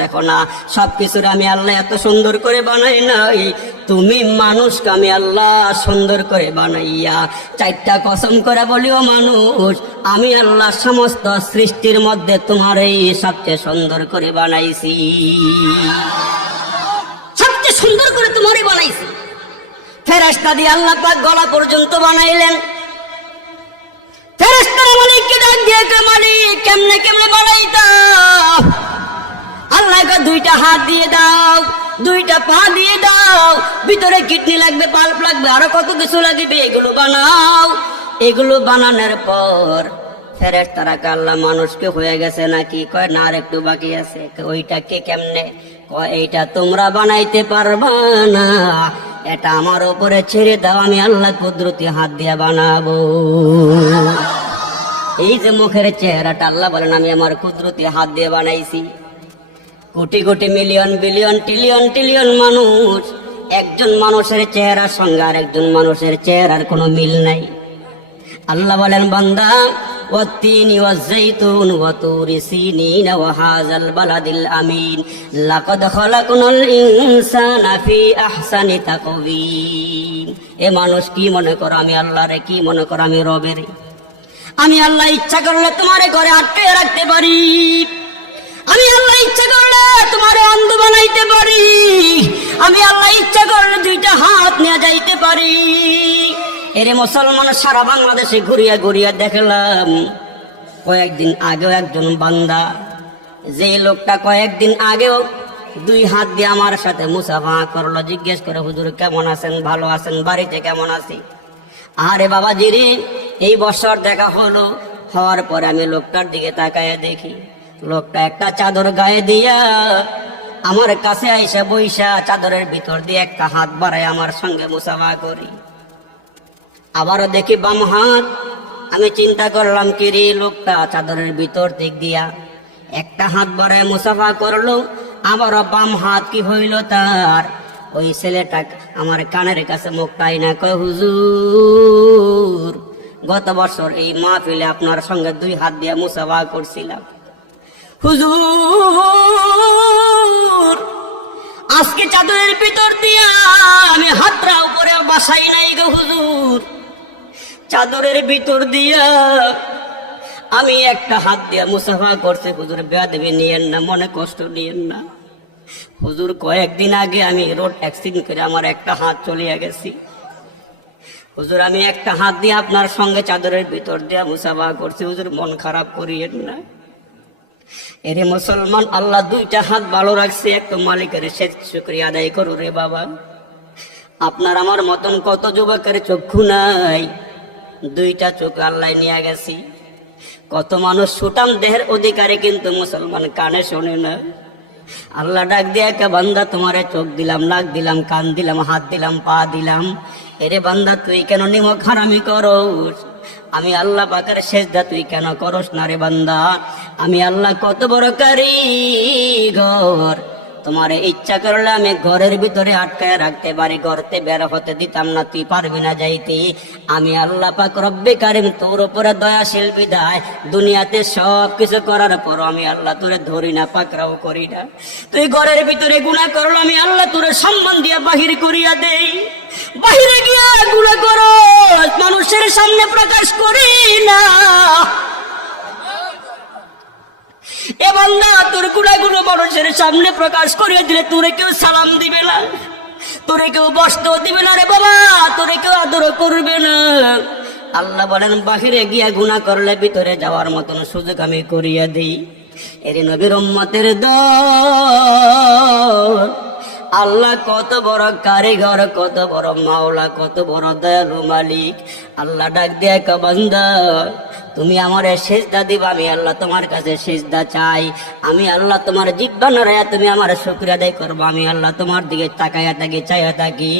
দেখো না, সব কিছুর আমি আল্লাহ এত সুন্দর করে বানাই নাই। তুমি মানুষকে আমি আল্লাহ সুন্দর করে বানাইয়া চারটা কসম করে বলিও মানুষ, আমি আল্লাহ সমস্ত সৃষ্টির মধ্যে তোমার এই সবচেয়ে সুন্দর করে বানাইছি, সবচেয়ে সুন্দর করে তোমারই বানাইছি। ফেরেশতা দিয়ে আল্লাহ পাক গলা পর্যন্ত বানাইলেন। ফেরেশতারা মালিককে ডাক দিয়ে মালিক কেমনে কেমনে বানাইতা? আল্লাহকে দুইটা হাত দিয়ে দাও, দুইটা পা দিয়ে দাও, ভিতরে কিডনি লাগবে, পাল্প লাগবে, আরো কত কিছু লাগবে, এগুলো বানাও। এগুলো বানানোর পর ফেরেশতারা কে আল্লাহ মানুষকে হয়ে গেছে নাকি? কয় না, আর একটু বাকি আছে। ওইটাকে কেমনে? কয় এইটা তোমরা বানাইতে পারবা না, এটা আমার উপরে ছেড়ে দাও, আমি আল্লাহ কুদরতি হাত দিয়ে বানাবো। এই যে মুখের চেহারাটা আল্লাহ বলেন আমি আমার কুদরতি হাত দিয়ে বানাইছি। Crore crore million billion trillion মানুষ, একজন মানুষের চেহারার সঙ্গে আর একজন মানুষের চেহারার কোনো মিল নাই। আল্লাহ বলেন বান্দা ওয়াত্তিনি ওয়াজ্জাইতুন ওয়া তুরি সিনিন ওয়া হাযাল বালাদিল আমিন লাকাদ খালাকনাল ইনসানা ফি আহসানি তাকওয়িম। এ মানুষ কি মনে করো আমি আল্লাহ রে? কি মনে করো আমি রবের? আমি আল্লাহ ইচ্ছা করলে তোমারে ঘরে আটকে রাখতে পারি, আমি আল্লাহ ইচ্ছা করলে তোমারে অন্ধ বানাইতে পারি, আমি আল্লাহ ইচ্ছা করলে দুইটা হাত নিয়ে যাইতে পারি। এরে মুসলমান, সারা বাংলাদেশে ঘুরিয়া ঘুরিয়া দেখলাম কয়েকদিন আগেও একজন বান্দা, যে লোকটা কয়েকদিন আগেও দুই হাত দিয়ে আমার সাথে মুসাফা করলো, জিজ্ঞেস করে হুজুর কেমন আছেন, ভালো আছেন, বাড়িতে কেমন আছি? আরে বাবাজি রে, এই বছর দেখা হলো, হওয়ার পরে আমি লোকটার দিকে তাকায় দেখি লোকটা একটা চাদর গায়ে দিয়া আমার কাছে আইসা বইসা চাদরের ভিতর দিয়ে একটা হাত বাড়ায় আমার সঙ্গে মুসাফা করি। আবারও দেখি বাম হাত। আমি চিন্তা করলাম কি রে, লোকটা চাদরের ভিতর দিক দিয়া একটা হাত বাড়ায় মুসাফা করলো, আবারও বাম হাত কি হইল তার? ওই ছেলেটা আমার কানের কাছে মুখটাই না কয় হুজুর গত বছর এই মাহফিলে আপনার সঙ্গে দুই হাত দিয়ে মুসাফা করছিলাম, হুজুর আজকে চাদরের ভিতর দিয়া আমি হাতটা উপরে বাসাই নাই গো হুজুর, চাদরের ভিতর দিয়া আমি একটা হাত দিয়া মুসাফা করছি, হুজুর বেয়াদবি নিয়েন না, মনে কষ্ট নিয়েন না। হুজুর কয়েকদিন আগে আমি রোড অ্যাক্সিডেন্ট করে আমার একটা হাত চলিয়া গেছি, হুজুর আমি একটা হাত দিয়ে আপনার সঙ্গে চাদরের ভিতর দিয়া মুসাফা করছি, হুজুর মন খারাপ করিয়েন না। এরে মুসলমান, আল্লাহ দুইটা হাত ভালো রাখছে, একটা মালিকের শুকরিয়া আদায় করো রে বাবা। আপনার আমার মতন কত যুবকের চক্ষু নাই, দুইটা চোখ আল্লাহ নিয়ে গেছি। কত মানুষ সুটাম দেহের অধিকারী কিন্তু মুসলমান কানে শোনে না। আল্লাহ ডাক দিয়ে একা বান্দা তোমারে চোখ দিলাম, নাক দিলাম, কান দিলাম, হাত দিলাম, পা দিলাম, এরে বান্দা তুই কেন নিমক হারামি করস? আমি আল্লাহ পাকের সেজদা তুই কেন করস না রে বান্দা? আমি আল্লাহ কত বড় কারিগর, তোমারে ইচ্ছা করলে আমি ঘরের ভিতরে আটকায় রাখতে পারি, ঘরতে বের হতে দিতাম না, তুই পারবি না যাইতে। আমি আল্লাহ পাক রব্বে কারিম তোর উপরে দয়াশীল বিদায়, দুনিয়াতে সব কিছু করার পর আমি আল্লাহ তোরে ধরি না, পাকড়াও করি না। তুই ঘরের ভিতরে গুনাহ করলো, আমি আল্লাহ তোরে সম্মান দিয়া বাহির করিয়া দেই, বাহিরে গিয়া গুনাহ করো, মানুষের সামনে প্রকাশ করি না। এ বান্দা তোর গুনাহগুলো মানুষের সামনে প্রকাশ করিয়ে দিলে তোরে কেউ সালাম দিবে না, তোরে কেউ বস্ত্র দিবে না রে বাবা, তোরে কেউ আদর করবে না। আল্লাহ বলেন বাহিরে গিয়া গুনাহ করলে ভিতরে যাওয়ার মতন সুযোগ আমি করিয়া দিই। এর নবীর উম্মতের দল, আল্লাহ কত বড় কারিগর, কত বড় মাওলা, কত বড় দয়ালু মালিক। আল্লাহ ডাক দিয়ে কা বান্দা তুমি আমার সেজদা দিবা, আমি আল্লাহ তোমার কাছে সেজদা চাই। আমি আল্লাহ তোমার জিহ্বা নাড়ায়া তুমি আমার শুকরিয়া আদায় করবো, আমি আল্লাহ তোমার দিকে তাকায়া থাকি, চাইয়া থাকি।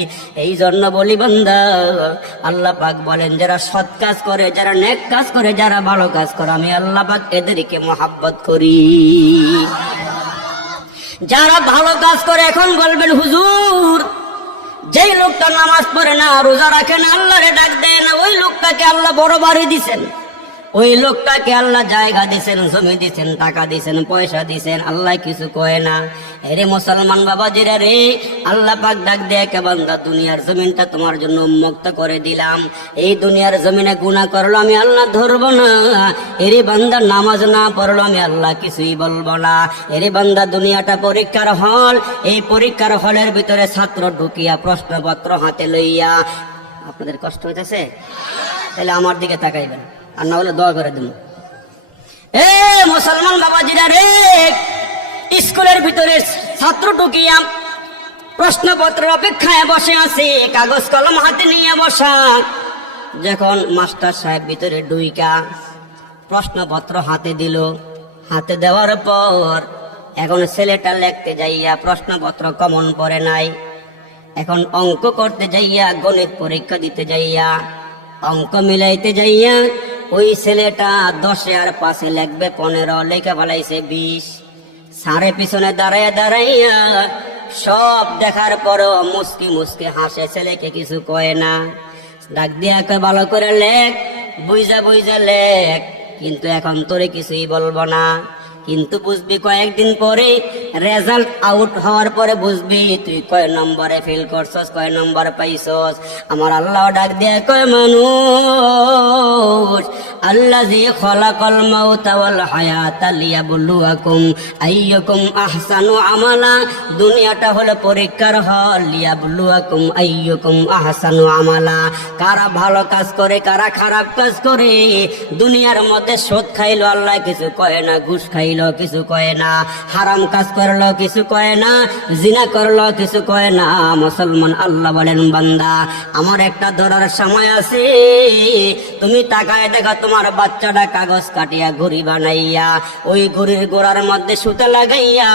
এই জন্য বলি বান্দা, আল্লাহ পাক বলেন যারা সৎ কাজ করে, যারা নেক কাজ করে, যারা ভালো কাজ করে, আমি আল্লাহ পাক এদেরকে মহাব্বত করি। যারা ভালো কাজ করে এখন বলবেন হুজুর, যেই লোকটা নামাজ পড়ে না, রোজা রাখে না, আল্লাহরে ডাক দেয় না, ওই লোকটাকে আল্লাহ বড় বাড়ি দিছেন, ওই লোকটাকে আল্লাহ জায়গা দিছেন, জমি দিছেন, টাকা দিছেন, পয়সা দিছেন, আল্লাহ কিছু কয় না। এরে মুসলমান বাবাজিরা রে, আল্লাহ পাক ডাক দেয়, কে বান্দা দুনিয়ার জমিনটা তোমার জন্য উন্মুক্ত করে দিলাম, এই দুনিয়ার জমিনে গুনাহ করলো আমি আল্লাহ ধরবো না। এরে বান্দা নামাজ না পড়লো আমি আল্লাহ কিছুই বলবো না। এরে বান্দা দুনিয়াটা পরীক্ষার হল, এই পরীক্ষার হলের ভিতরে ছাত্র ঢুকিয়া প্রশ্নপত্র হাতে লইয়া, আপনাদের কষ্ট হইতেছে তাহলে আমার দিকে তাকাইবেন, আর না হলে দোয়া করে দেব। এ মুসলমান বাবাজিরা রে, স্কুলের ভিতরে ছাত্র ঢুকিয়া প্রশ্নপত্র অপেক্ষায় বসে আছে, কাগজ কলম হাতে নিয়ে বসা। যখন মাস্টার সাহেব ভিতরে ঢুইকা প্রশ্নপত্র হাতে দিল, হাতে দেওয়ার পর এখন ছেলেটা লিখতে যাইয়া প্রশ্নপত্র কমন পড়ে নাই, এখন অঙ্ক করতে যাইয়া, গণিত পরীক্ষা দিতে যাইয়া, অঙ্ক মিলাইতে যাইয়া ওই ছেলেটা 10 আর 5 লিখবে 15, লেখা ফেলাইছে 20। সারে পিছনে দাঁড়াইয়া দাঁড়াইয়া সব দেখার পরও মুস্কি মুস্কি হাসে, ছেলেকে কিছু কয় না। ডাক দিয়া কয়, ভালো করে লেখ, বুঝা বুঝা লেখ, কিন্তু এখন তোরে কিছুই বলবো না, কিন্তু বুঝবি কয়েকদিন পরে, রেজাল্ট আউট হওয়ার পরে বুঝবি তুই কয় নম্বরে ফেল করছস, কয় নম্বর পাইছস। আমার আল্লাহ ডাক দিয়ে কয়, মানুষ আল্লাযী খলাকাল মাউতা ওয়াল হায়াতা লিয়াবলুয়াকুম আইয়ুকুম আহসানু আমালা। দুনিয়াটা হলো পরীক্ষার হল, লিয়াবলুয়াকুম আইয়ুকুম আহসানু আমালা। কারা ভালো কাজ করে, কারা খারাপ কাজ করে। দুনিয়ার মধ্যে সুদ খাইলো আল্লাহ কিছু কয় না, ঘুষ খাইলো কিছু কয় না, হারাম কাজ করলো কিছু কয় না, জিনা করলো কিছু কয় না। মুসলমান আল্লাহ বলেন, বান্দা আমার একটা ধরার সময় আছে, তুমি তাকায় দেখা তোমার বাচ্চাটা কাগজ কাটিয়া ঘড়ি বানাইয়া ওই ঘড়ির গোড়ার মধ্যে সুতা লাগাইয়া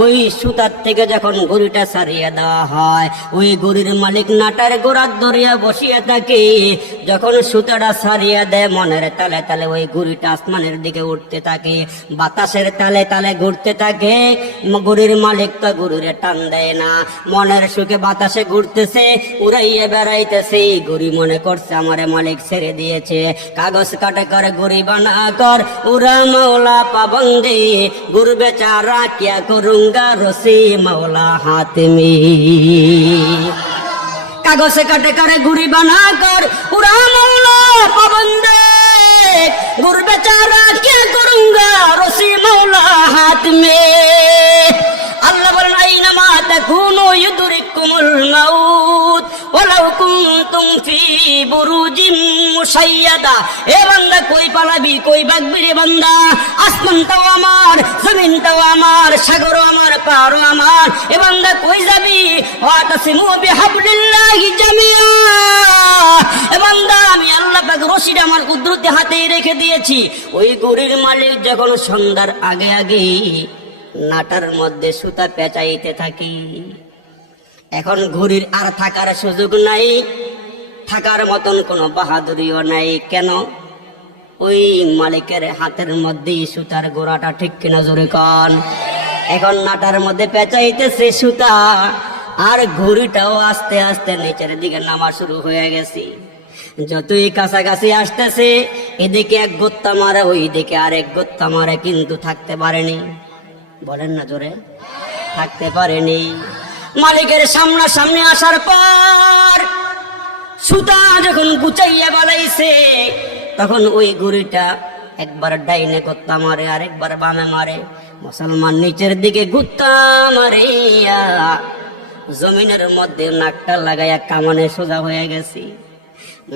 ওই সুতার থেকে যখন ঘড়িটা সারিয়ে দেওয়া হয়, ওই ঘড়ির মালিক নাটার গোড়ার ধরিয়া বসিয়া থাকে। যখন সুতাটা সারিয়ে দেয়, মনের তালে তালে ওই ঘড়িটা আসমানের দিকে উঠতে থাকে, বাতাসের তালে তালে ঘুরতে থাকে। ঘড়ির মালিক তো ঘড়ির টান দেয় না, মনের সুখে বাতাসে ঘুরতেছে, উড়াইয়া বেড়াইতেছে। ঘড়ি মনে করছে আমারে মালিক ছেড়ে দিয়েছে। কাগজ কাটে করে ঘড়ি বানা কর, উরা মৌলা পাবন্দি, গুরু বেচারা কিয়া করুঙ্গা, রসি মৌলা হাত মে। কাগজ কাটে করে ঘড়ি বানা কর, উরা মৌলা পাবন্দি, गुरु बेचारा क्या करूंगा, रसी मौला हाथ में। अल्लाह बोलन, आइनमा तकुनु युदरिकुमुल मौत वलाउ कुंतुम फी बुरुजिम मुशय्यदा। ए बंदा कोई पालाबी कोई भागबी रे बंदा, আসমানটাও আমার, জমিনটাও আমার, সাগরও আমার, পাহাড়ও আমার। এ বান্দা কই যাবি? ওয়াতাসিমু বিহাবলিল্লাহি জামিআ। এ বান্দা আমি আল্লাহ পাক রশিটা আমার কুদরতি হাতেই রেখে দিয়েছি। ওই ঘড়ির মালিক যখন সন্ধ্যার আগে আগে নাটার মধ্যে সুতা পেঁচাইতে থাকি, এখন ঘড়ির আর থাকার সুযোগ নাই, থাকার মতন কোনো বাহাদুরিও নাই। কেন? ওই মালিকের হাতের মধ্যে সুতার গোড়াটা, ঠিক কিনা জোরে কন। এখন নাটার মধ্যে পেঁচাইতেছে সুতা, আর ঘড়িটাও আস্তে আস্তে নিচের দিকে নামা শুরু হয়ে গেছে। যতই কাছাকাছি আসতেছে, এদিকে এক গোত্তা মারে, ওই দিকে আরেক গোত্তা মারে, কিন্তু থাকতে পারেনি। বলেন না জোরে, থাকতে পারেনি। মালিকের সামনাসামনি আসার পর সুতা যখন গুচাইয়া বলাইছে, তখন ওই ঘড়িটা একবার ডাইনে গোত্তা মারে, আরেকবার বামে মারে। মুসলমান নিচের দিকে গুত্তা মারিয়া জমিনের মধ্যে নাকটা লাগাইয়া কামানে সোজা হয়ে গেছি।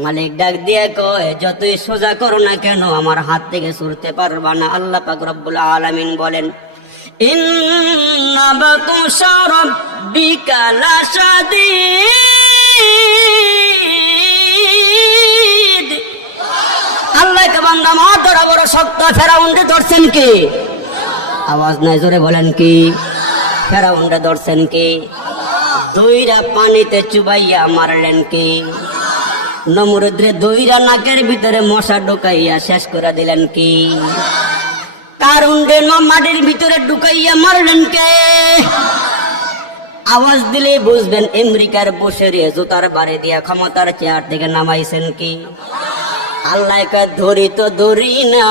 মালিক ডাক দিয়ে কয়, যতই সোজা করো না কেন আমার হাত থেকে ছুটতে পারবা না। আল্লাহ পাক রব্বুল আলামিন বলেন, ইন্না বাতুশা রাব্বিকা লাশাদীদ। আল্লাহ কে বান্দা মা ধরা বড় শক্ত। ফেরাউনকে ধরছেন কি? আওয়াজ নাই, জোরে বলেন কি? ফেরাউনকে ধরছেন কি? দইরা পানিতে চুবাইয়া মারলেন কি? নমরুদরে দইরা নাকের ভিতরে মশা ঢুকাইয়া শেষ করে দিলেন কি? কারুনকে মাটির ভিতরে ঢুকাইয়া মারলেন কে? আওয়াজ দিলে বুঝবেন আমেরিকার বসে রে জুতার বাড়ি দিয়া ক্ষমতার চেয়ার থেকে নামাইছেন কি? আল্লাহ ধরি তো ধরি না,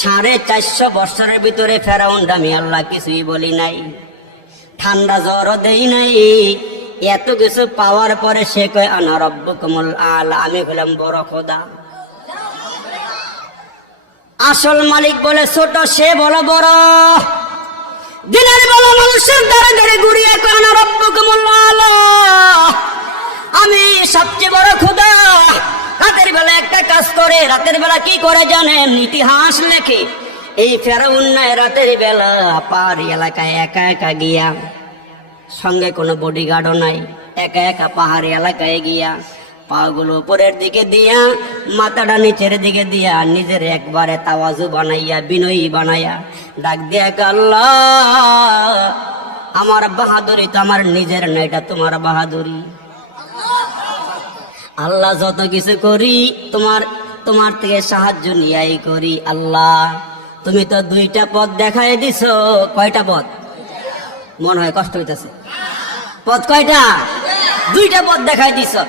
450 বছরের ভিতরে ফেরাউন আমি আল্লাহ কিছুই বলি নাই, ঠান্ডা জ্বর দেই নাই। এত কিছু পাওয়ার পরে সে কয় আনা রব্বুকুমুল আলা, আমি হলাম বড় খোদা। আসল মালিক বলে ছোট, সে বড় বড়। দিনের বেলা মানুষের দ্বারে দ্বারে ঘুরিয়ে কয় আনা রব্বুকুমুল আলা, আমি সবচেয়ে বড় খোদা। রাতের বেলা একটা কাজ করে, রাতের বেলা কি করে জানেন? ইতিহাস লেখে। এই ফেরাউন নাই রাতের বেলা পাহাড়ি এলাকায় একা একা গিয়া, সঙ্গে কোনো বডিগার্ডও নাই, একা একা পাহাড়ি এলাকায় গিয়া পাগুলো উপরের দিকে দিয়া, মাথাটা নিচের দিকে দিয়া, নিজের একবারে তাওয়াজু বানাইয়া, বিনয়ী বানাইয়া ডাক দিয়া, আল্লাহ আমার বাহাদুরি তো আমার নিজের না, এটা তোমার বাহাদুরি। আল্লাহ যত কিছু করি তোমার থেকে সাহায্য নিয়াই করি। আল্লাহ তুমি তো 2টা পথ দেখাই দিছো। কয়টা পথ? মনে হয় কষ্ট হইতেছে। পথ কয়টা? 2টা পথ দেখাই দিছো।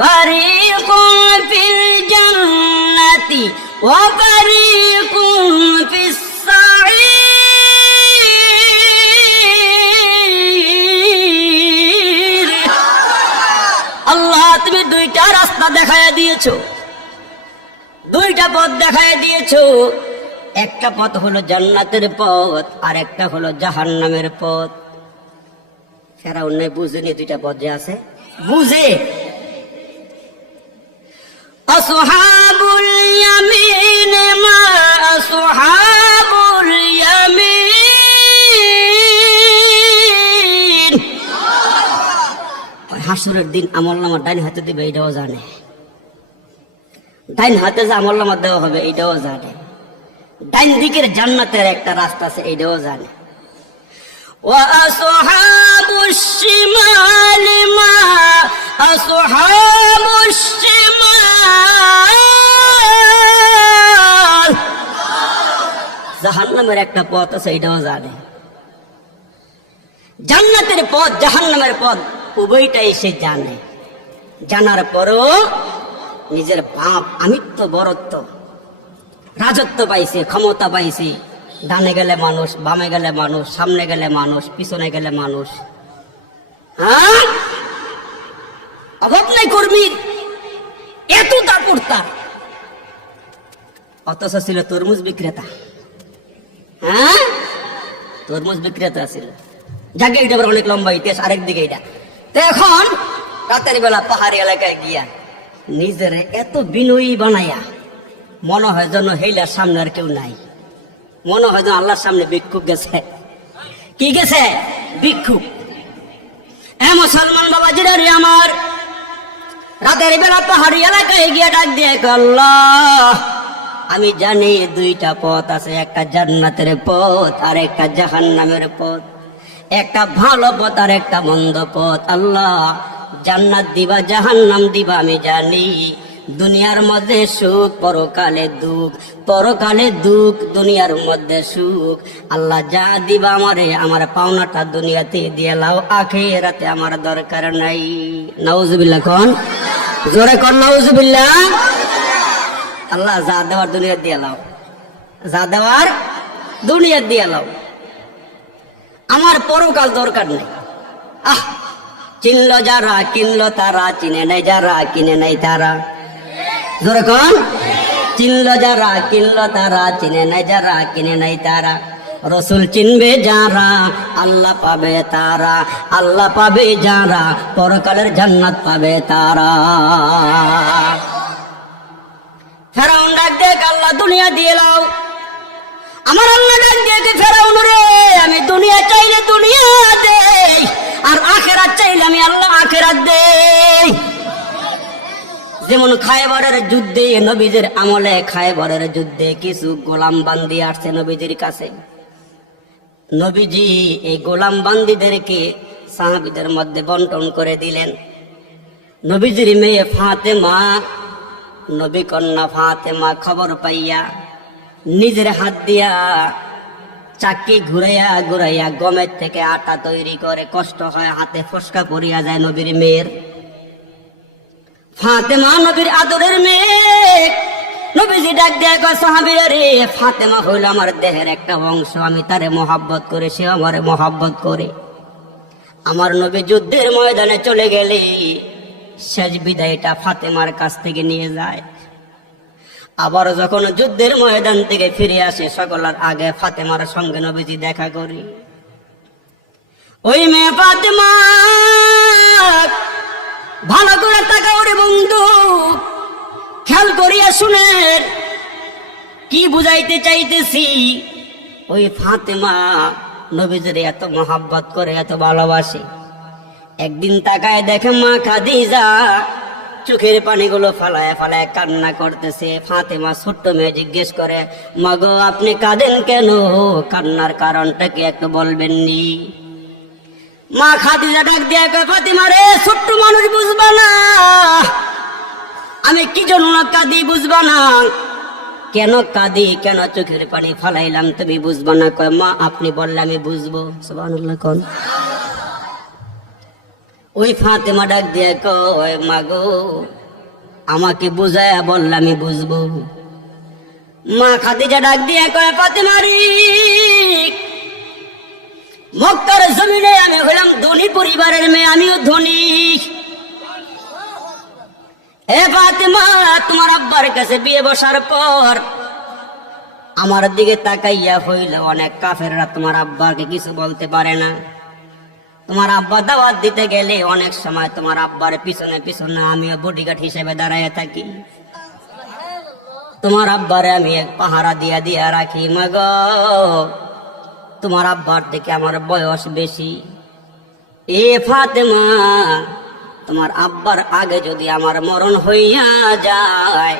ফারিকুন ফিল জান্নাতি ওয়া ফারিকুন ফিস সাঈর। আল্লাহ তুমি 2টা রাস্তা দেখায় দিয়েছো, 2টা পথ দেখায় দিয়েছো। একটা পথ হলো জান্নাতের পথ, আর একটা হলো জাহান্নামের পথ। ফেরাউন নাই বুঝেনি 2টা পথ যে আছে, বুঝে। আসহাবুল ইয়ামিন মা আসহাবুল ইয়ামিন। হাসরের দিন আমলনামা ডাইন হাতে দিবে, এটাও জানে। ডাইন হাতে যে আমলনামা দেওয়া হবে এটাও জানে। ডাইন দিকের জান্নাতের একটা রাস্তা আছে, এটাও জানে। ওয়া আসহাবুশ শিমালি মা আসহাবুশ শিমাল। জাহান্নামের একটা পথ আছে, এটাও জানে। জান্নাতের পথ, জাহান্নামের পথ উভয়টাই সে জানে। জানার পরও নিজের বাপ আমিত্ব, বরত্ব, রাজত্ব পাইছে, ক্ষমতা পাইছে। ডানে গেলে মানুষ, বামে গেলে মানুষ, সামনে গেলে মানুষ, পিছনে গেলে মানুষ। হ্যাঁ, অভাব নাই কর্মীর, এত দাপুরতা। অথচ ছিল তরমুজ বিক্রেতা। হ্যাঁ, তরমুজ বিক্রেতা ছিল। যাকে এটা অনেক লম্বা ইতিহাস, আরেক দিকে এটা। তো এখন রাতের বেলা পাহাড়ি এলাকায় গিয়া নিজের এত বিনয়ী বানাইয়া, মনে হয় যেন হেইলার সামনে আর কেউ নাই, মনে হয় যেন আল্লাহর সামনে ভিক্ষুক গেছে। কি গেছে? ভিক্ষুক। মুসলমান বাবাজিরা রে আমার, রাতের বেলা পাহাড়ি এলাকায় গিয়া ডাক দিয়ে, আল্লাহ আমি জানি 2টা পথ আছে, একটা জান্নাতের পথ আর একটা জাহান্নামের পথ, একটা ভালো পথ আর একটা মন্দ পথ। আল্লাহ জান্নাত দিবা, জাহান্নাম দিবা আমি জানি। দুনিয়ার মধ্যে সুখ, পরকালে দুঃখ, পরকালে দুঃখ, দুনিয়ার মধ্যে সুখ। আল্লাহ যা দিবা আমারে, আমার পাওনাটা দুনিয়াতে দিয়ে লাও, আখিরাতে আমার দরকার নাই। নাউজুবিল্লাহ কোন, জোরে কোন নাউজুবিল্লাহ। আল্লাহ যা দেওয়ার দুনিয়া দিয়ে লাও, যা দেওয়ার দুনিয়া দিয়ে লাও, আমার পরকাল দরকার নেই। আহ, চিনলো যারা কিনলো তারা, চিনে নাই যারা কিনে নাই তারা। জোরে কোন, চিনলো যারা কিনলো তারা, চিনে নাই যারা কিনে নাই তারা। রসুল চিনবে যারা আল্লাহ পাবে তারা, আল্লাহ পাবে যারা পরকালের জান্নাত পাবে তারা। ফেরাউন ডাক দেখ, আল্লাহ দুনিয়া দিয়ে লাও। আমার আল্লাহ ডাক দিয়ে, ফেরাউন রে আমি দুনিয়া চাইলে দুনিয়া দেই, আর আখেরাত চাইলে আমি আল্লাহ আখেরাত দেই। যেমন খায়বরের যুদ্ধে, নবীদের আমলে খায়বরের যুদ্ধে কিছু গোলাম বান্দি আসছে নবীজির কাছে। নবীজি এই গোলাম বান্দিদেরকে সাহাবীদের মধ্যে বন্টন করে দিলেন। নবীজির মেয়ে ফাতেমা, নবী কন্যা ফাতেমা খবর পাইয়া নিজের হাত দিয়া চাকি ঘুরাইয়া ঘুরাইয়া গমের থেকে আটা তৈরি করে, কষ্ট হয়, হাতে ফসকা পড়িয়া যায় নবীর মেয়ের। ফাতেমা নবীর আদরের মেয়ে। নবীজি ডাক দেয়া কয় সাহাবীরা রে, ফাতেমা হইল আমার দেহের একটা অংশ, আমি তারে মহাব্বত করে, সে আমারে মহাব্বত করে। আমার নবী যুদ্ধের ময়দানে চলে গেলে শেষ বিদায়টা ফাতেমার কাছ থেকে নিয়ে যায়। আবার যখন যুদ্ধের ময়দান থেকে ফিরে আসে, সকলের আগে ফাতেমার সঙ্গে নবীজি দেখা করি। ওই মেয়ে ফাতেমা, ভালো করে তাকাও রে বন্ধু, খেয়াল করিয়া শুনেন কি বুঝাইতে চাইতেছি। ওই ফাতেমা নবীজির এত মহাব্বত করে, এত ভালোবাসে। একদিন তাকায় দেখে মা খাদিজা চোখের পানিগুলো ফালায় ফালায় কান্না করতেছে। ফাতেমা ছোট্ট মেয়ে জিজ্ঞেস করে, মা গো আপনি কাঁদেন কেন? কান্নার কারণটা কি একটু বলবেননি? মা খাদিজা ডাক দিয়া কয়, ফাতেমা রে, ছোট্ট মানুষ বুঝবা না আমি কি জন্য কাঁদি, বুঝবা না কেন কাঁদি, কেন চোখের পানি ফালাইলাম তুমি বুঝবা না? কয় মা আপনি বললে আমি বুঝবো। সুবহানাল্লাহ কোন। ওই ফাতেমা ডাক দিয়ে কয়, মা গো আমাকে বুঝায়া বললে আমি বুঝবো। মা খাদিজা ডাক দিয়ে কয়, ফাতেমা রে, মক্কার জমিনে আমি হলাম ধনী পরিবারের মেয়ে, আমিও ধনী। এ ফাতেমা, তোমার আব্বার কাছে বিয়ে বসার পর আমার দিকে তাকাইয়া হইল অনেক কাফেররা তোমার আব্বাকে কিছু বলতে পারে না। তোমার আব্বা দাওয়াত দিতে গেলে অনেক সময় তোমার আব্বার পিছনে পিছনে আমিও বডিগার্ড হিসেবে দাঁড়াইয়া থাকি। তোমার আব্বারে আমি এক পাহারা দিয়া দিয়া রাখি। মাগ, তোমার আব্বার থেকে আমার বয়স বেশি। এ ফাতেমা, তোমার আব্বার আগে যদি আমার মরণ হইয়া যায়,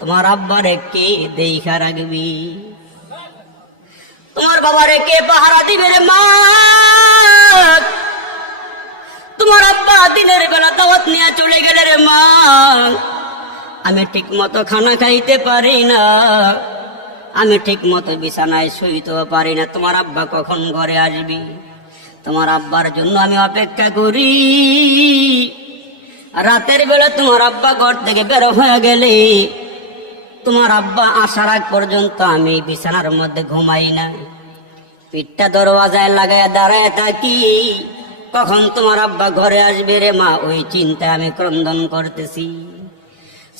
তোমার আব্বারে কে দেখা রাখবি? তোমার বাবারে কে পাহারা দিবে রে মা? তোমার আব্বা দিনের বেলা দাওয়াত নিয়ে চলে গেলে রে মা, আমি ঠিক মতো খানা খাইতে পারি না, আমি ঠিক মতো বিছানায় শুইতেও পারি না। তোমার আব্বা কখন ঘরে আসবি? তোমার আব্বার জন্য আমি অপেক্ষা করি। রাতের বেলা তোমার আব্বা ঘর থেকে বের হয়ে গেলে তোমার আব্বা আসার আগ পর্যন্ত আমি বিছানার মধ্যে ঘুমাই না, পিঠটা দরওয়াজায় লাগায় দাঁড়ায় থাকি, কখন তোমার আব্বা ঘরে আসবে রে মা, ওই চিন্তা আমি ক্রন্দন করতেছি।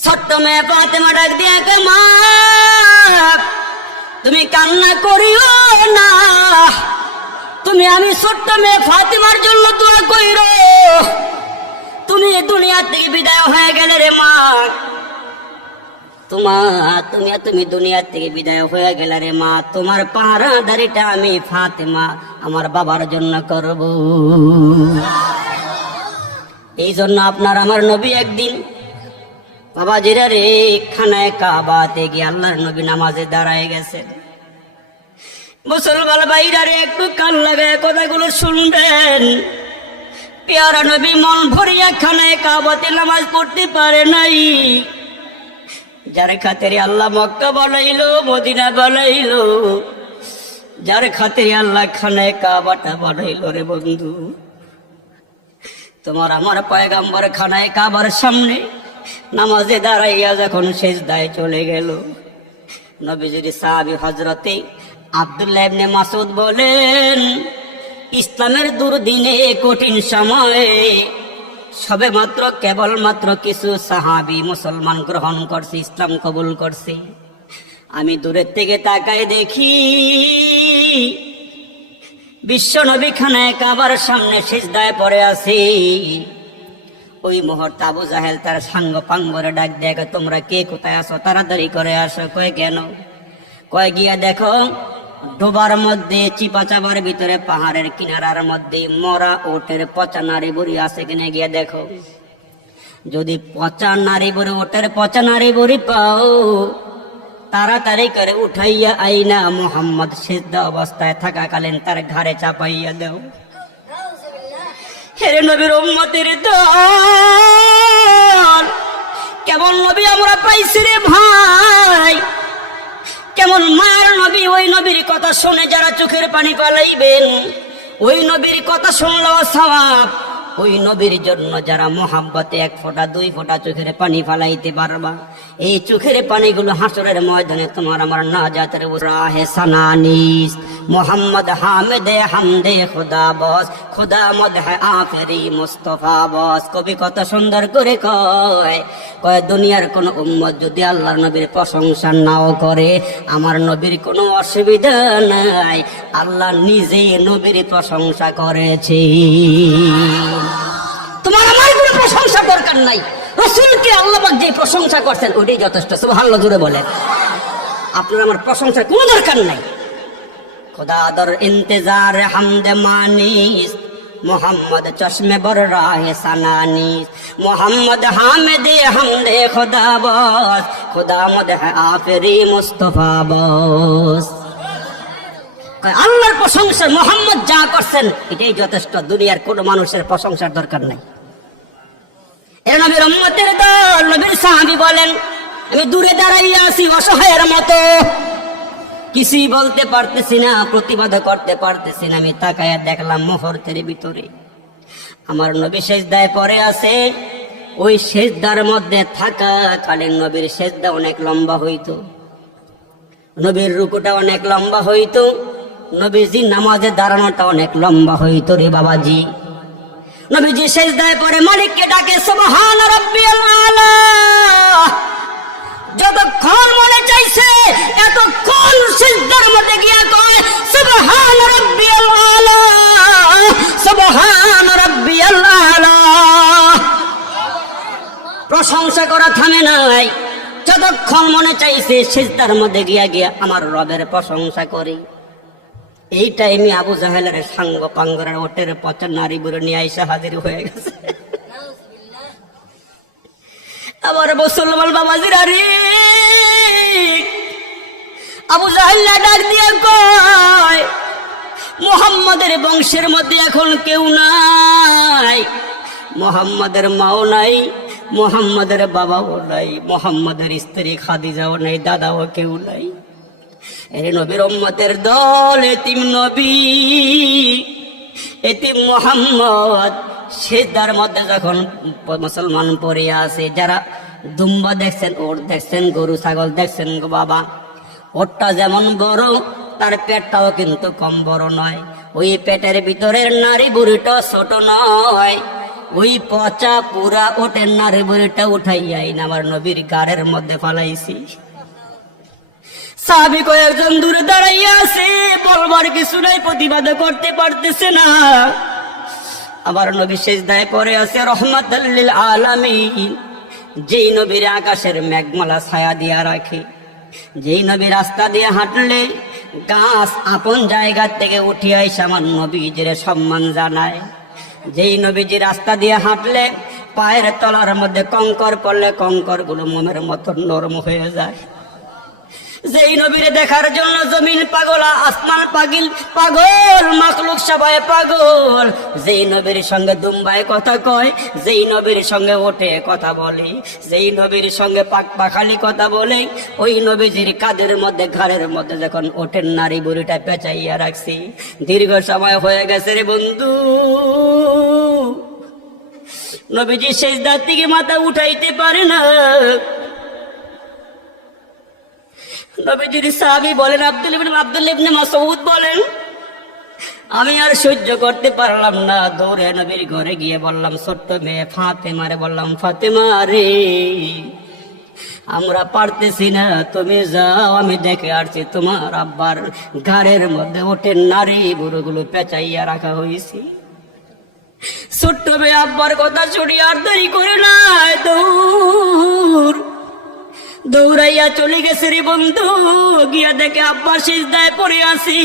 ছোট্ট মেয়ে ফাতেমা ডাক দিয়া কে, মা তুমি কান্না করিও না, তুমি আমি ছোট্ট মেয়ে ফাতেমার জন্য দোয়া কইরো। তুমি দুনিয়া থেকে বিদায় হয়ে গেলে রে মা, তুমি দুনিয়া থেকে বিদায় হয়ে গেলে রে মা, তোমার পাহারাদারিটা আমি ফাতেমা আমার বাবার জন্য করব। এই জন্য আপনার আমার নবী একদিন বাবা জিরা রে খানায় কাবাতে গিয়ে আল্লাহর নবী নামাজে দাঁড়ায় গেছে। মুসলমান ভাইরা রে একটু কান লাগায় কথাগুলো শুনবেন। পেয়ারা নবী মন ভরিয়া খানায় কাবাতে নামাজ পড়তে পারে নাই। যার খাতিরে আল্লাহ মক্কা বানাইলো, মদিনা বানাইলো, যার খাতিরে আল্লাহ খানায় কাবাটা বানাইলো রে বন্ধু, তোমার আমার পয়গাম্বর খানায় কাবার সামনে নামাজে দাঁড়াইয়া যখন সেজদায় চলে গেল, নবীজির সাহাবী হযরতে আব্দুল্লাহ ইবনে মাসউদ বলেন, ইসলামের দুর্দিনে কঠিন সময়ে সবে মাত্র কেবলমাত্র কিছু সাহাবী মুসলমান গ্রহণ করছে, ইসলাম কবুল করছে। আমি দূরের থেকে তাকায় দেখি বিশ্ব নবী খানায় কাবার সামনে সিজদায় পড়ে আছি। ওই মুহূর্তে আবু জাহেল তার সাঙ্গ পাঙ্গরে ডাক দেখো, তোমরা কে কোথায় আসো, তাড়াতাড়ি করে আসো। কয় কেন? কয় গিয়া দেখো ডোবার মধ্যে চিপা চাবার ভিতরে পাহাড়ের কিনারার মধ্যে মরা ওটের পচা নারী বুড়ি আছে কিনে গিয়া দেখো। যদি পচা নারী বুড়ি, ওটের পচা নারী বুড়ি পাও, তাড়াতাড়ি করে উঠাইয়া আইনা মুহাম্মদ সিজদা অবস্থায় থাকাকালীন তার ঘাড়ে চাপাইয়া দাও। হেরে নবীর উম্মতের দল, কেমন নবী আমরা পাইছি রে ভাই, এমন মায়ের নবী, ওই নবীর কথা শুনে যারা চোখের পানি পালাইবেন, ওই নবীর কথা শুনলেও সওয়াব। ওই নবীর জন্য যারা মোহাব্বতে 1 ফোঁটা 2 ফোঁটা চোখের পানি ফালাইতে পারবা, এই চোখের পানিগুলো হাসরের ময়দানে তোমার আমার নাজাতের রাহে সানানিস। মোহাম্মদ হামেদে হামদে খুদা বস, খুদা মদ হে আফেরি মুস্তফা বস। কবি কত সুন্দর করে কয়, কয় দুনিয়ার কোন উম্মত যদি আল্লাহর নবীর প্রশংসা নাও করে, আমার নবীর কোনো অসুবিধা নাই, আল্লাহ নিজে নবীর প্রশংসা করেছে। তোমার আমার কোনো প্রশংসা দরকার নাই, রাসূলকে আল্লাহ পাক যে প্রশংসা করছেন ওইটাই যথেষ্ট। সুবহানাল্লাহ জোরে বলে। আপনার আমার প্রশংসা কোনো দরকার নাই। খুদা দর ইন্তজার হামদে মানিস, মোহাম্মদ চশমে বর রাহে সানানিস। মোহাম্মদ হামেদে হামদে খুদা বস, খুদা মদ হে আফেরি মুস্তফা বস। আল্লাহর প্রশংসা মোহাম্মদ যা করছেন এটাই যথেষ্ট, দুনিয়ার কোন মানুষের প্রশংসার দরকার নাই। এর নবীর উম্মতের দল, নবীর সাহাবী বলেন, আমি দূরে দাঁড়াইয়া আছি অসহায়ের মতো, কিছুই বলতে পারতেছি না, প্রতিবাদ করতে পারতেছি না। আমি তাকায়া দেখলাম মুহূর্তের ভিতরে আমার নবী সেজদায় পড়ে আছে। ওই সেজদার মধ্যে থাকা কালীন নবীর সেজদা অনেক লম্বা হইতো, নবীর রুকুটা অনেক লম্বা হইতো, নবীজি নামাজে দাঁড়ানোটা অনেক লম্বা হইতো রে বাবাজি। নবীজি সেজদায় পড়ে মালিককে ডাকে সুবহান রাব্বিয়াল আলা। যতক্ষণ মনে চাইছে এতক্ষণ সিজদার মধ্যে গিয়া কয় সুবহান রাব্বিয়াল আলা, সুবহান রাব্বিয়াল আলা। প্রশংসা করা থামে নাই, যতক্ষণ মনে চাইছে সিজদার মধ্যে গিয়া গিয়া আমার রবের প্রশংসা করি। এই টাইমে আবু জাহেলের সাঙ্গ পাঙ্গরের ওটের পচা নারী বুড়ো নিয়ে আইসা হাজির হয়ে গেছে। আবার মুসলমান বাবাজিরা রে, আবু জাহেল ডাক দিয়ে কয় মুহাম্মাদের বংশের মধ্যে এখন কেউ নাই, মুহাম্মাদের মাও নাই, মুহাম্মাদের বাবাও নাই, মুহাম্মাদের স্ত্রী খাদিজাও নাই, দাদাও কেউ নাই। এর নবীর উম্মতের দল, এতিম নবী, এতিম মুহাম্মদ সিজদার মধ্যে যখন মুসলমান পড়ে আছে, যারা দুম্বা দেখছেন, ওট দেখছেন, গরু ছাগল দেখছেন গো বাবা, ওটটা যেমন বড় তার পেটটাও কিন্তু কম বড় নয়। ওই পেটের ভিতরের নারী বুড়িটা ছোট নয়। ওই পচা পুরা ওটের নারী বুড়িটা উঠাইয়াই আমার নবীর গাড়ের মধ্যে ফালাইছি। সাহাবী কয়েকজন দূরে দাঁড়াইয়া আছে, বলবার কিছু নাই, প্রতিবাদ করতে পারতেছে না। আবার নবী সিজদায় পড়ে আছে রহমাতাল লিল আলামিন। যেই নবীর আকাশের মেঘমালা ছায়া দিয়া রাখে, যেই নবী রাস্তা দিয়ে হাঁটলে গাছ আপন জায়গা থেকে উঠে আইসা আমার নবীজির সম্মান জানায়, যেই নবীজি রাস্তা দিয়ে হাঁটলে পায়ের তলার মধ্যে কঙ্কর পড়লে কঙ্কর গুলো মোমের মতো নরম হয়ে যায়, যেই নবীরে দেখার জন্য জমিন পাগল, আসমান পাগল, পাগল মাখলুক সবাই পাগল, যেই নবীর সঙ্গে দুম্বায় কথা কয়, যেই নবীর সঙ্গে ওঠে কথা বলে, যেই নবীর সঙ্গে পাখালি কথা বলে, ওই নবীজির কাঁধের মধ্যে ঘাড়ের মধ্যে যখন ওঠেন নারী বুড়িটা পেঁচাইয়া রাখছি। দীর্ঘ সময় হয়ে গেছে রে বন্ধু, নবীজি সেজদার থেকে মাথা উঠাইতে পারে না। নবীজির সাহাবী বলেন, আব্দুল্লাহ ইবনে মাসউদ বলেন, আমি আর সহ্য করতে পারলাম না, দৌড়ে নবীর ঘরে গিয়ে বললাম ছোট্ট মেয়ে ফাতেমারে, বললাম ফাতেমা রে, আমরা পারতেছি না, তুমি যাও, আমি দেখে আসছি তোমার আব্বার ঘাড়ের মধ্যে ওঠে নারী বুড়োগুলো পেঁচাইয়া রাখা হয়েছে। ছোট্ট মেয়ে আব্বার কথা শুনি আর দেরি করে না, দৌড়াইয়া চলে গেছে রে বন্ধু। গিয়া দেখে আব্বার সিজদায় পড়ে আছি,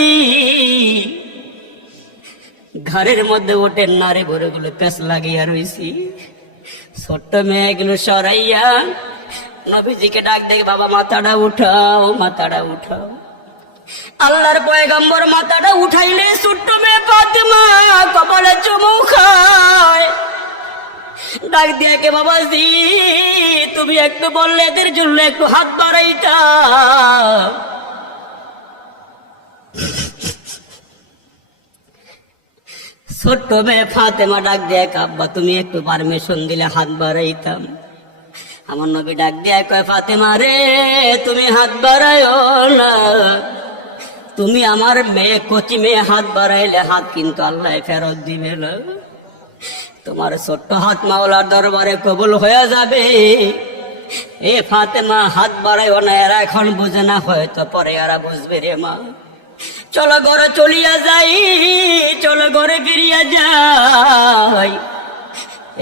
ঘরের মধ্যে ওঠে নারী বুড়োগুলো পেঁচ লাগিয়া রয়েছি। ছোট্ট মেয়েগুলো সরাইয়া নবীজিকে ডাক দেখে, বাবা মাথাটা উঠাও, মাথাটা উঠাও। আল্লাহর পয়গম্বর মাথাটা উঠাইলে ছোট্ট মেয়ে ফাতেমা কপালে চুমু খায়। ডাক দিয়ে কে বাবাজি, তুমি একটু বললে এদের জন্য একটু হাত বাড়াইতা। ছোট্ট মেয়ে ফাতেমা ডাক দিয়ে, আব্বা তুমি একটু পারমিশন দিলে হাত বাড়াইতাম। আমার নবী ডাক দিয়ে কয়, ফাতেমা রে তুমি হাত বাড়াইও না, তুমি আমার মেয়ে, কচি মেয়ে, হাত বাড়াইলে হাত কিন্তু আল্লাহ ফেরত দিবে না। তোমার ছোট্ট হাত মাওলার দরবারে কবুল হয়ে যাবে। এ ফাতেমা হাত বাড়াইও না, এরা এখন বুঝে না, হয়তো পরে এরা বুঝবে রে মা। চলো ঘরে চলিয়া যাই, চলো ঘরে ফিরিয়া যাই।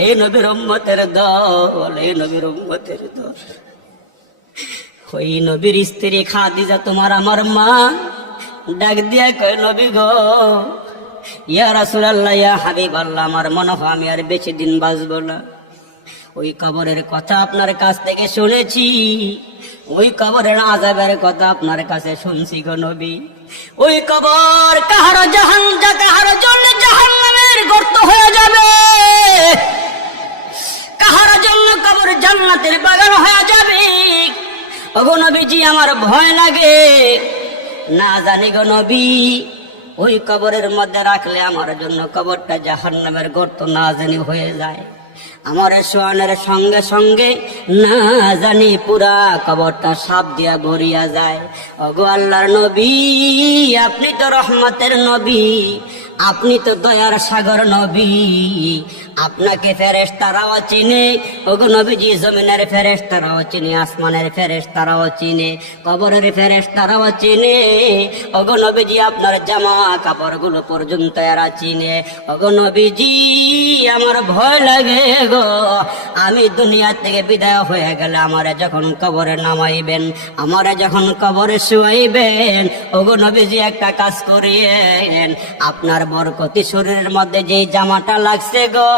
এই নবীর উম্মতের দল, এই নবীর উম্মতের দল। ওই নবীর স্ত্রী খাদিজা তোমার আমার মা ডাক দিয়া কয়, নবী গো, ইয়া রাসূলুল্লাহ, ইয়া হাবিবাল্লাহ, আমার মনে হয় আমি আর বেশি দিন বাঁচবো না। ওই কবরের কথা আপনার কাছ থেকে শুনেছি, ওই কবরের আযাবের কথা আপনার কাছে শুনছি গো নবী। ওই কবর কাহার কাহার জন্য জাহান্নামের গর্ত হয়ে যাবে, কাহার জন্য কবর জান্নাতের বাগান হয়ে যাবে। ওগো নবীজি আমার ভয় লাগে, না জানি গো নবী, ওই কবরের মধ্যে রাখলে আমার জন্য কবরটা জাহান্নামের গর্ত না জানি হয়ে যায়। আমার শোয়ানের সঙ্গে সঙ্গে না জানি পুরা কবরটা সাপ দিয়া ভরিয়া যায়। ওগো আল্লাহর নবী, আপনি তো রহমতের নবী, আপনি তো দয়ার সাগর নবী, আপনাকে ফেরেশতারাও চিনে। ওগো নবীজি, জমিনের ফেরেশতারাও চিনে, আসমানের ফেরেশতারাও চিনে, কবরের ফেরেশতারাও চিনে। ওগো নবীজি, আপনার জামা কাপড়গুলো পর্যন্ত এরা চিনে। ওগো নবীজি, আমার ভয় লাগে গো, আমি দুনিয়া থেকে বিদায় হয়ে গেলে আমারে যখন কবরে নামাইবেন, আমারে যখন কবরে শুয়াইবেন, ওগো নবীজি একটা কাজ করিয়েন, আপনার বরকতি শরীরের মধ্যে যে জামাটা লাগছে গো,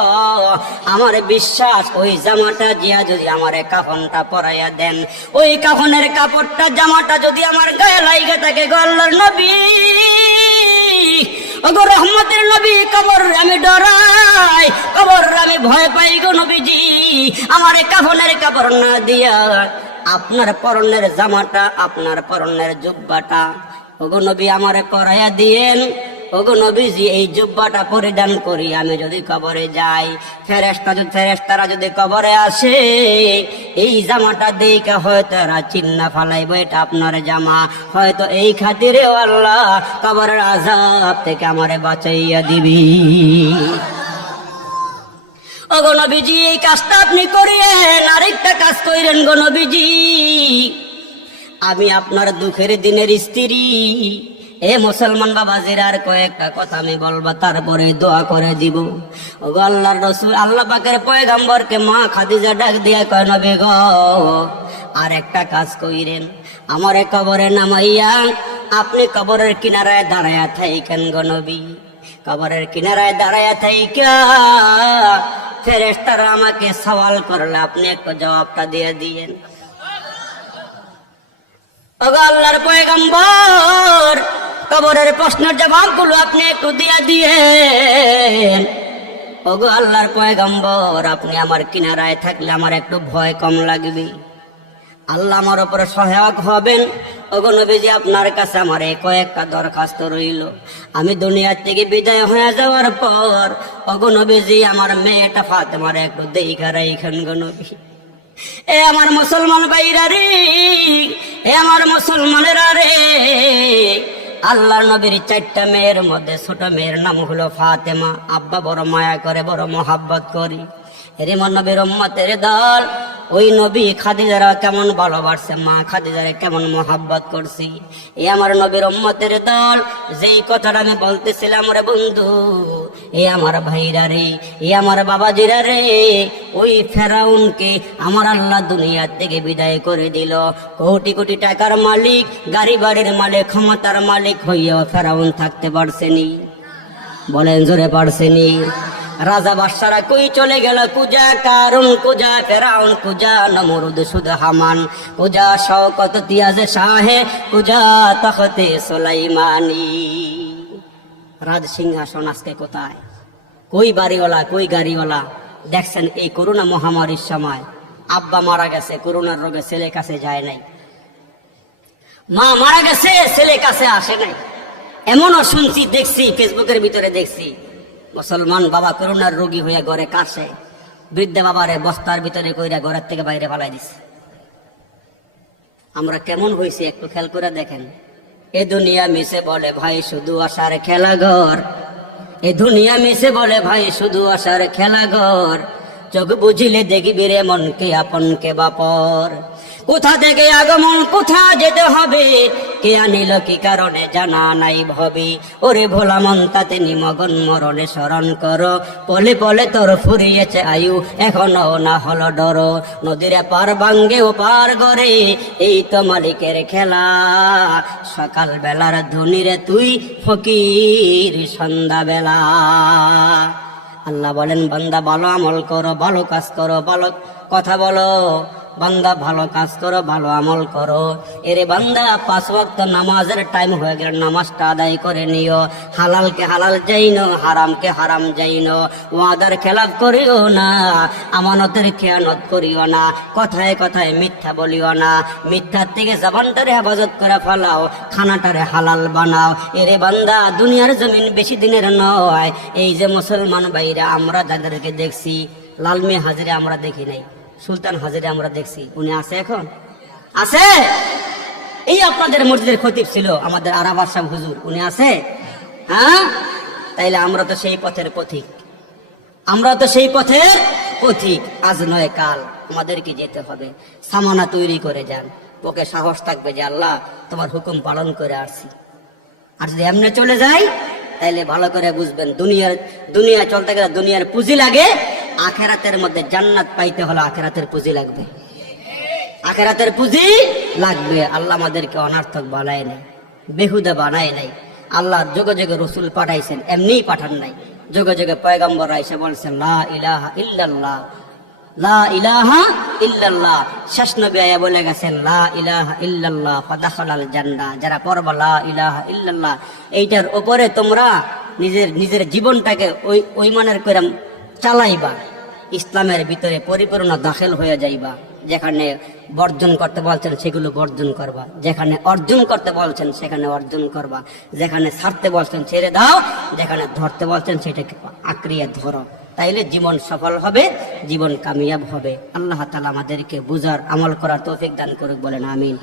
আমার বিশ্বাস ওই জামাটা জিয়া যদি আমার কাফনটা পরাইয়া দেন, ওই কাফনের কাপড়টা জামাটা যদি আমার গায়ে লাইগে থাকে গো আল্লাহর নবী, ওগো রহমতের নবী, কবর আমি ডরাই, কবর আমি ভয় পাই গো নবীজি। আমার কাফনের কাপড় না দিয়া আপনার পরনের জামাটা, আপনার পরনের জুব্বাটা ওগো নবী আমারে পরাইয়া দিয়েন। ওগো নবীজি, এই জুব্বাটা পরিধান করি আমি যদি কবরে যাই, ফেরেশতারা যদি কবরে আসে, এই জামাটা দেখে হয়তো এরা চিন্না ফালাইব এটা আপনার জামা, হয়তো এই খাতিরে আল্লাহ কবরের আযাব থেকে আমারে বাঁচাইয়া দিবি। ওগো নবীজি, এই কাজটা আপনি করিয়েন। আরেকটা কাজ কইরেন গো নবীজি, আমি আপনার দুঃখের দিনের স্ত্রী। এ মুসলমান বাবাজির আর কয়েকটা কথা আমি বলবো, তারপরে দোয়া করে দিব। ওগো আল্লাহর রাসূল, আল্লাহ পাকের পয়গম্বরকে মা খাদিজা ডাক দিয়া কয়, নবী গো, আর একটা কাজ কইরেন, আমারে কবরে নামাইয়া আপনি কবরের কিনারায় দাঁড়ায়া থাকেন গো নবী। কবরের কিনারায় দাঁড়ায়া থাইকা ফেরেশতারা আমাকে সওয়াল করলে আপনি একটু জবাবটা দিয়ে দিয়েন। ওগো আল্লাহর পয়গম্বর, কবরের প্রশ্নের জবাবগুলো আপনি একটু দিয়ে দিয়েন। ওগো আল্লাহর পয়গম্বর, আপনি আমার কিনারায় থাকলে আমার একটু ভয় কম লাগবে, আল্লাহ আমার উপরে সহায়ক হবেন। ওগো নবীজি, আপনার কাছে আমার কয়েকটা দরখাস্ত রইল। আমি দুনিয়া থেকে বিদায় হয়ে যাওয়ার পর ওগো নবীজি, আমার মেয়েটা ফাতেমার একটু দেখা রাইখেন গো নবী। এ আমার মুসলমান ভাইরা রে, এ আমার মুসলমানেরা রে, আল্লাহর নবীর 4টা মেয়ের মধ্যে ছোট মেয়ের নাম হলো ফাতেমা। আব্বা বড় মায়া করে, বড় মোহাব্বত করি। এর নবীর উম্মতের দল, ওই নবী খাদিজারা কেমন ভালোবাসছে, মা খাদিজারে কেমন মোহাব্বত করছি। এ আমার নবীর উম্মতের দল, যেই কথাটা আমি বলতেছিলাম রে বন্ধু, এ আমার ভাইরা রে, এ আমার বাবাজিরা রে, ওই ফেরাউনকে আমার আল্লাহ দুনিয়া থেকে বিদায় করে দিল। কোটি কোটি টাকার মালিক, গাড়ি বাড়ির মালিক, ক্ষমতার মালিক হইয়াও ফেরাউন থাকতে পারছেনি? বলেন জোরে, পারছেনি? রাজা বাদশারা কই চলে গেল, কুজা কারুন, কুজা ফেরাউন, কুজা নমরুদ সুদ হামান, কুজা শওকততিয়াজে শাহে, কুজা তখতে সুলাইমানি। রাজ সিংহাসন আজকে কোথায়? কই বাড়িওয়ালা, কই গাড়িওয়ালা? দেখছেন এই করোনা মহামারীর সময় আব্বা মারা গেছে করোনার রোগে, ছেলে কাছে যায় নাই। মা মারা গেছে, ছেলে কাছে আসে নাই। এমনও শুনছি, দেখছি, ফেসবুকের ভিতরে দেখছি, মুসলমান বাবা করোনার রোগী হইয়া ঘরে কাশে, বৃদ্ধা বাবারে বস্তার ভিতরে কইরা ঘরের থেকে বাইরে পালাই দিছে। আমরা কেমন হয়েছি একটু খেয়াল করে দেখেন। এ দুনিয়া মিশে বলে ভাই শুধু আশার খেলাঘর, এ দুনিয়া মিশে বলে ভাই শুধু আশার খেলাঘর, চোখ বুঝিলে দেখবি রে মনকে আপনকে বাপর। কোথা থেকে আগমন কোথা যেতে হবে, কে আনিল কি কারণে জানা নাই ভবি। ওরে ভোলা মন তাতে নিমগন মরণে স্মরণ করো, পলে পলে তোর ফুরিয়েছে আয়ু এখনো না হলো ডর। নদীর পার ভাঙ্গে ও পার গড়ে এই তো মালিকের খেলা, সকাল বেলার ধনীরে তুই ফকির সন্ধ্যা বেলা। আল্লাহ বলেন বান্দা ভালো আমল করো, ভালো কাজ করো, ভালো কথা বলো, বান্দা ভালো কাজ করো, ভালো আমল করো। এরে বান্দা 5 ওয়াক্ত নামাজের টাইম হয়ে গেল, নামাজটা আদায় করে নিও। হালালকে হালাল যাইনো, হারামকে হারাম যাইনো। ওয়াদার খেলাফ করিও না, আমানতের খেয়ানত করিও না, কথায় কথায় মিথ্যা বলিও না। মিথ্যার থেকে জবানটারে হেফাজত করে ফেলাও, খানাটারে হালাল বানাও। এরে বান্দা দুনিয়ার জমিন বেশি দিনের নয়। এই যে মুসলমান ভাইরা আমরা যাদেরকে দেখছি, লালমি হাজিরে আমরা দেখি নাই, সুলতান হাজিরে আমরা দেখছি, উনি আছে এখন? আছে? এই আপনাদের মসজিদের খতিব ছিল আমাদের আরাফাত সাহেব হুজুর, উনি আছে? হ্যাঁ, তাইলে আমরা তো সেই পথের পথিক, আমরা তো সেই পথের পথিক। আজ নয় কাল আমাদেরকে যেতে হবে। সামানা তৈরি করে যান, ওকে সাহস থাকবে যে আল্লাহ তোমার হুকুম পালন করে আসছি। আর যদি এমনি চলে যাই তাইলে ভালো করে বুঝবেন, দুনিয়া চলতে গেলে দুনিয়ার পুঁজি লাগে, আখেরাতের মধ্যে জান্নাত পাইতে হলে আখেরাতের পুঁজি লাগবে, আখেরাতের পুঁজি লাগবে। আল্লাহ আমাদেরকে অনার্থক বানায় নাই, বেহুদা বানায় নাই। আল্লাহ যোগে যোগে রসুল পাঠাইছেন, এমনিই পাঠান নাই। যোগে যোগে পয়গম্বর আইসা বলছেন লা ইলাহা ইল্লাল্লাহ, লা ইলাহা ইল্লাল্লাহ। শেষ নবী আয়া বলে গেছেন লা ইলাহা ইল্লাল্লাহ ফাদাখালাল জান্নাহ। যারা পড়বা লা ইলাহা ইল্লাল্লাহ, এইটার উপরে তোমরা নিজের জীবনটাকে ওই মানের করে চালাইবা, ইসলামের ভিতরে পরিপূর্ণ দাখিল হয়ে যাইবা। যেখানে বর্জন করতে বলছেন সেগুলো বর্জন করবা, যেখানে অর্জন করতে বলছেন সেখানে অর্জন করবা, যেখানে ছাড়তে বলছেন ছেড়ে দাও, যেখানে ধরতে বলছেন সেটাকে আঁকড়িয়ে ধরো। তাইলে জীবন সফল হবে, জীবন কামিয়াব হবে। আল্লাহ তাআলা আমাদেরকে বুঝার আমল করার তৌফিক দান করুক, বলেন আমিন।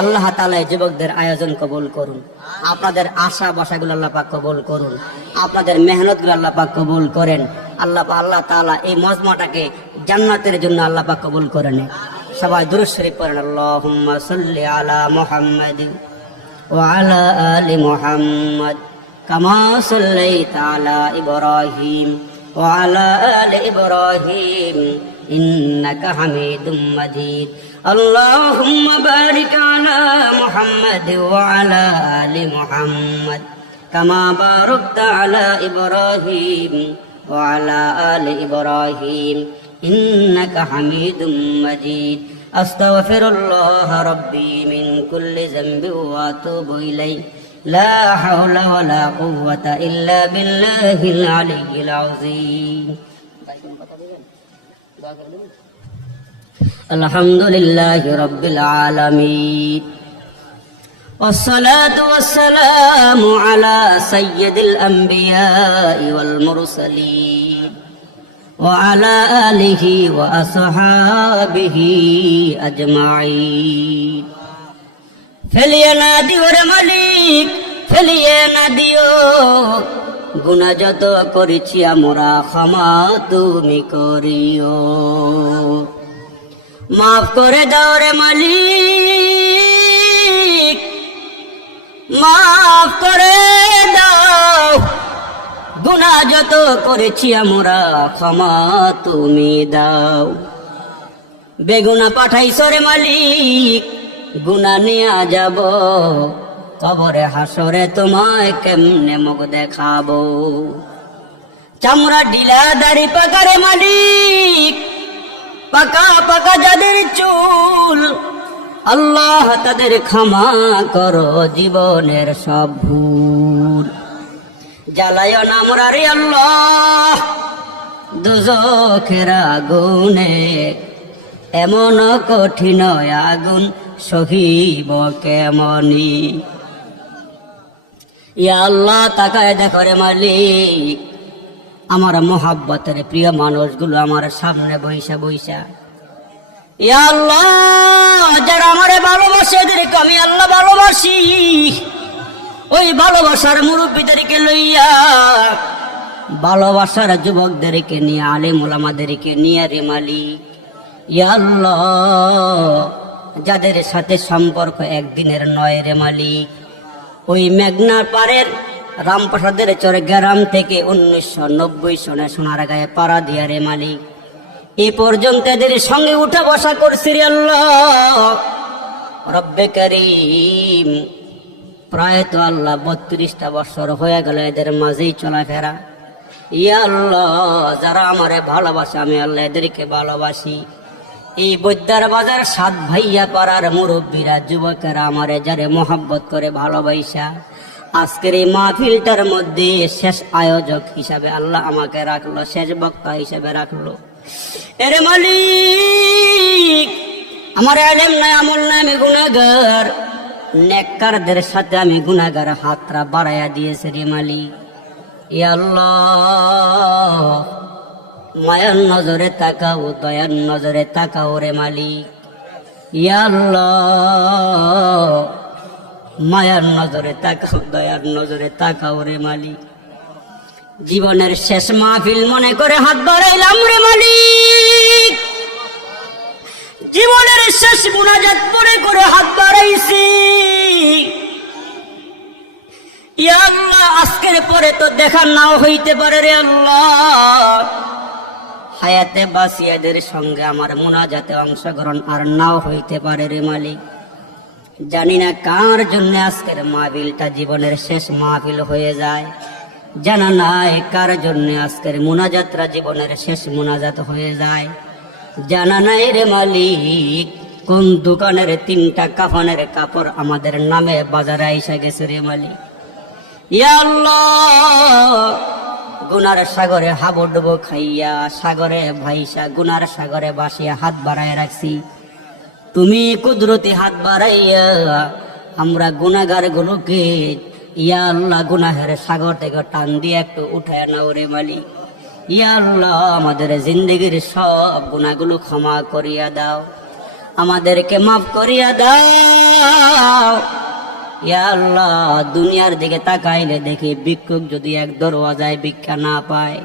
আল্লাহ তাআলা যুবকদের আয়োজন কবুল করুন, আপনাদের আশা বাসাগুলো আল্লাহ পাক কবুল করুন, আপনাদের মেহনতগুলো আল্লাহ পাক কবুল করেন। আল্লাহ তাআলা এই মজমাটাকে জান্নাতের জন্য আল্লাহ পাক কবুল করেন। সবাই দুরূদ শরীফ পড়েন। আল্লাহুম্মা সাল্লি আলা মুহাম্মাদ ওয়া আলা আলি মুহাম্মাদ কামা সাল্লাইতা আলা ইব্রাহিম ওয়া আলা আলি ইব্রাহিম ইন্নাকা হামিদুম মাজিদ। আল্লাহুম্মা বারিক আলা মুহাম্মাদ ওয়া আলা আলি মুহাম্মাদ কামা বারাকতা আলা ইব্রাহিম ওয়া আলা আলি ইব্রাহিম ইন্নাকা হামিদুম মাজিদ। আস্তাগফিরুল্লাহ রাব্বি মিন কুল্লি যামবি ওয়া আতুবু ইলাইহি লা হাওলা ওয়া লা কুওয়াতা ইল্লা বিল্লাহিল আলিয়্যিল আযীম। আলহামদুলিল্লাহি রাব্বিল আলামিন والصلاة والسلام على سيد الأنبياء والمرسلين وعلى آله وأصحابه أجمعين। ফেলিয়ে না দিও রে মালিক, ফেলিয়ে না দিও, গুনাহ যত করেছি আমরা ক্ষমা তুমি করিও। মাফ করে দাও রে মালিক, মাফ করে দাও, গুনাহ যত করেছি আমরা ক্ষমা তুমি দাও। বেগুনা পাঠাইছ রে মালিক, গুনাহ নিয়ে যাব, কবরে হাসরে তোমায় কেমনে মুখ দেখাবো। চামড়া ঢিলা দাড়ি পাকা রে মালিক, পাকা পাকা যাদের চুল, আল্লাহ তাদের ক্ষমা করো জীবনের সব ভুল। জ্বালায় না মোরা রে আল্লাহ দোজখের আগুনে, এমন কঠিন আগুন সহিব কেমনি। ইয়া আল্লাহ তাকায় দেখো রে মালিক, আমার মোহাব্বতের প্রিয় মানুষগুলো আমার সামনে বইসা বইসা, ইয়া আল্লাহ, যারা আমারে ভালোবাসে এদেরকে আমি আল্লাহ ভালোবাসি। ওই ভালোবাসার মুরব্বীদেরকে লইয়া, ভালোবাসার যুবকদেরকে নিয়ে, আলেম ওলামাদেরকে নিয়ে রে মালিক, ইয়া আল্লাহ, যাদের সাথে সম্পর্ক একদিনের নয় রে মালিক, ওই মেঘনা পাড়ের রামপ্রসাদের চরে গ্রাম থেকে 1990 সনে সোনারগাঁয়ে পাড়া দিয়া রে মালিক, এই পর্যন্ত এদের সঙ্গে উঠা বসা করছি রে আল্লাহ রব্বে করিম। প্রায় তো আল্লাহ 32টা বছর হয়ে গেল এদের মাঝেই চলাফেরা। ইয়া আল্লাহ, যারা আমারে ভালোবাসে আমি আল্লাহ এদেরকে ভালোবাসি। এই বৈদ্যার বাজার 7 ভাইয়া পাড়ার মুরব্বীরা, যুবকেরা আমারে যারে মোহাব্বত করে ভালোবাসা আজকের এই মাহফিলটার মধ্যে শেষ আয়োজক হিসাবে আল্লাহ আমাকে রাখলো, শেষ বক্তা হিসাবে রাখলো। এরে মালিক, আমার আলেম নাই, আমল নাই, আমি গুনাহগার। নেককারদের সাথে আমি গুনাহগার হাতরা বাড়াইয়া দিয়েছে রে মালিক। ইয়া আল্লাহ, মায়ার নজরে তাকাও, দয়ার নজরে তাকাও রে মালিক। ইয়া আল্লাহ, মায়ার নজরে তাকাও, দয়ার নজরে তাকাও রে মালিক। জীবনের শেষ মাহফিল মনে করে হাত বাড়াইলাম রে মালিক। জীবনের শেষ মুনাজাত মনে করে হাত বাড়াইছি। ইয়া আল্লাহ, আজকের পরে তো দেখা নাও হইতে পারে রে আল্লাহ। হায়াতে বাসিয়াদের সঙ্গে আমার মুনাজাতে অংশগ্রহণ আর নাও হইতে পারে রে মালিক। জানি না কার জন্য আজকের মাহফিলটা জীবনের শেষ মাহফিল হয়ে যায়, জানা নাই কার জন্য আজকের মুনাজাতরা জীবনের শেষ মুনাজাত হয়ে যায়, জানা নাই রে মালিক। কোন দোকানের 3টা কাফনের কাপড় আমাদের নামে বাজারে আইসা গেছে রে মালিক। ইয়া আল্লাহ, গুনার সাগরে হাবুডুবু খাইয়া, সাগরে ভাইসা, গুনার সাগরে বাসিয়া হাত বাড়ায় রাখছি। তুমি কুদরতি হাত বাড়াইয়া আমরা গুনাহগার গুলোকে ইয়া আল্লাহ গুনাহের সাগর থেকে টান দিয়ে একটু উঠায় নাও রে মালিক। ইয়া আল্লাহ, আমাদের জিন্দগির সব গুনাহগুলো ক্ষমা করিয়া দাও, আমাদেরকে মাফ করিয়া দাও। ইয়া আল্লাহ, দুনিয়ার দিকে তাকাইলে দেখি ভিক্ষুক যদি এক দরওয়াজায় ভিক্ষা না পায়,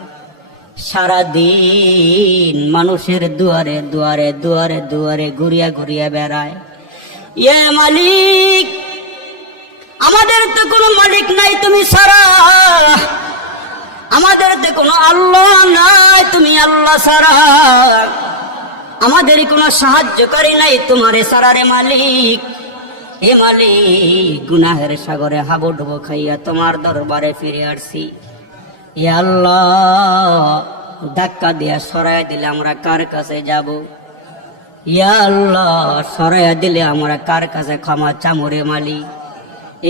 সারাদিন মানুষের দুয়ারে দুয়ারে দুয়ারে দুয়ারে ঘুরিয়া ঘুরিয়া বেড়ায়। ইয়ে মালিক, আমাদের তো কোনো মালিক নাই তুমি ছাড়া, আমাদের তো কোনো আল্লাহ নাই তুমি আল্লাহ ছাড়া, আমাদের কোনো সাহায্যকারী নাই তোমারে ছাড়া রে মালিক। এ মালিক, গুনাহের সাগরে হাবুডুবু খাইয়া তোমার দরবারে ফিরে আসছি। এ আল্লাহ, ধাক্কা দিয়া সরাইয়া দিলে আমরা কার কাছে যাব? ইয়া আল্লাহ, সরাইয়া দিলে আমরা কার কাছে ক্ষমা চামু রে মালিক?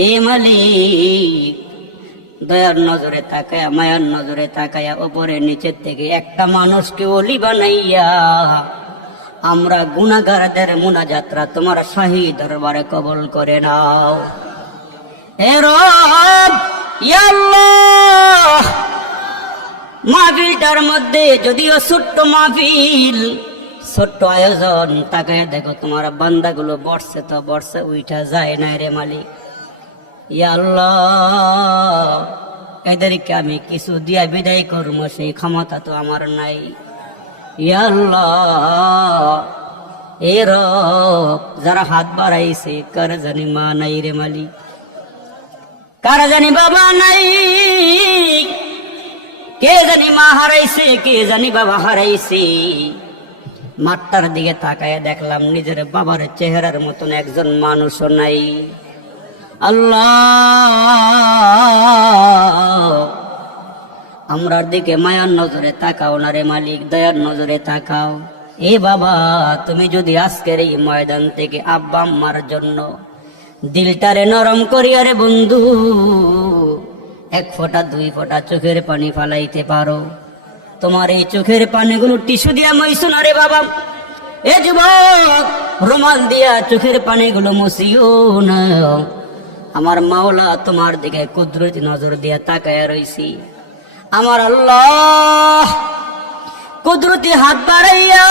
এ মালিক, দয়ার নজরে তাকায়া, মায়ার নজরে তাকায়া, উপরে নিচের থেকে একটা মানুষকে ওলি বানাইয়া আমরা গুনাহগারদের মুনাজাতরা তোমার শাহী দরবারে কবুল করে নাও। হে রব, ইয়া আল্লাহ, মাহফিলটার মধ্যে যদিও ছোট্ট মাহফিল, ছোট্ট আয়োজন, তাকায় দেখো তোমার বান্দাগুলো বর্ষে তো বর্ষে উঠা যায় না রে মালিক। ইয়া আল্লাহ, এদেরকে আমি কিছু দিয়া বিদায় করবো সেই ক্ষমতা তো আমার নাই। ইয়া আল্লাহ, এ রব, যারা হাত বাড়াইছে কার জানি মা নাই রে মালিক, কার জানি বাবা নাই, কে জানি মা হারাইছে, কে জানি বাবা হারাইছে। মাঠটার দিকে তাকায় দেখলাম নিজের বাবার চেহারার মতন একজন মানুষও নাই। আল্লাহ, আমরার দিকে মায়ার নজরে তাকাও না রে মালিক, দয়ার নজরে তাকাও। এ বাবা, তুমি যদি আজকের এই ময়দান থেকে আব্বা আম্মার জন্য দিলটারে নরম করিয়া রে বন্ধু 1 ফোঁটা 2 ফোঁটা চোখের পানি ফালাইতে পারো, তোমার এই চোখের পানিগুলো টিস্যু দিয়া মইছো না রে বাবা। এ যুবক, রুমাল দিয়া চোখের পানিগুলো মুছিও না। আমার মাওলা তোমার দিকে কুদরতি নজর দিয়া তাকায়া রইছি। আমার আল্লাহ কুদরতি হাত বাড়াইয়া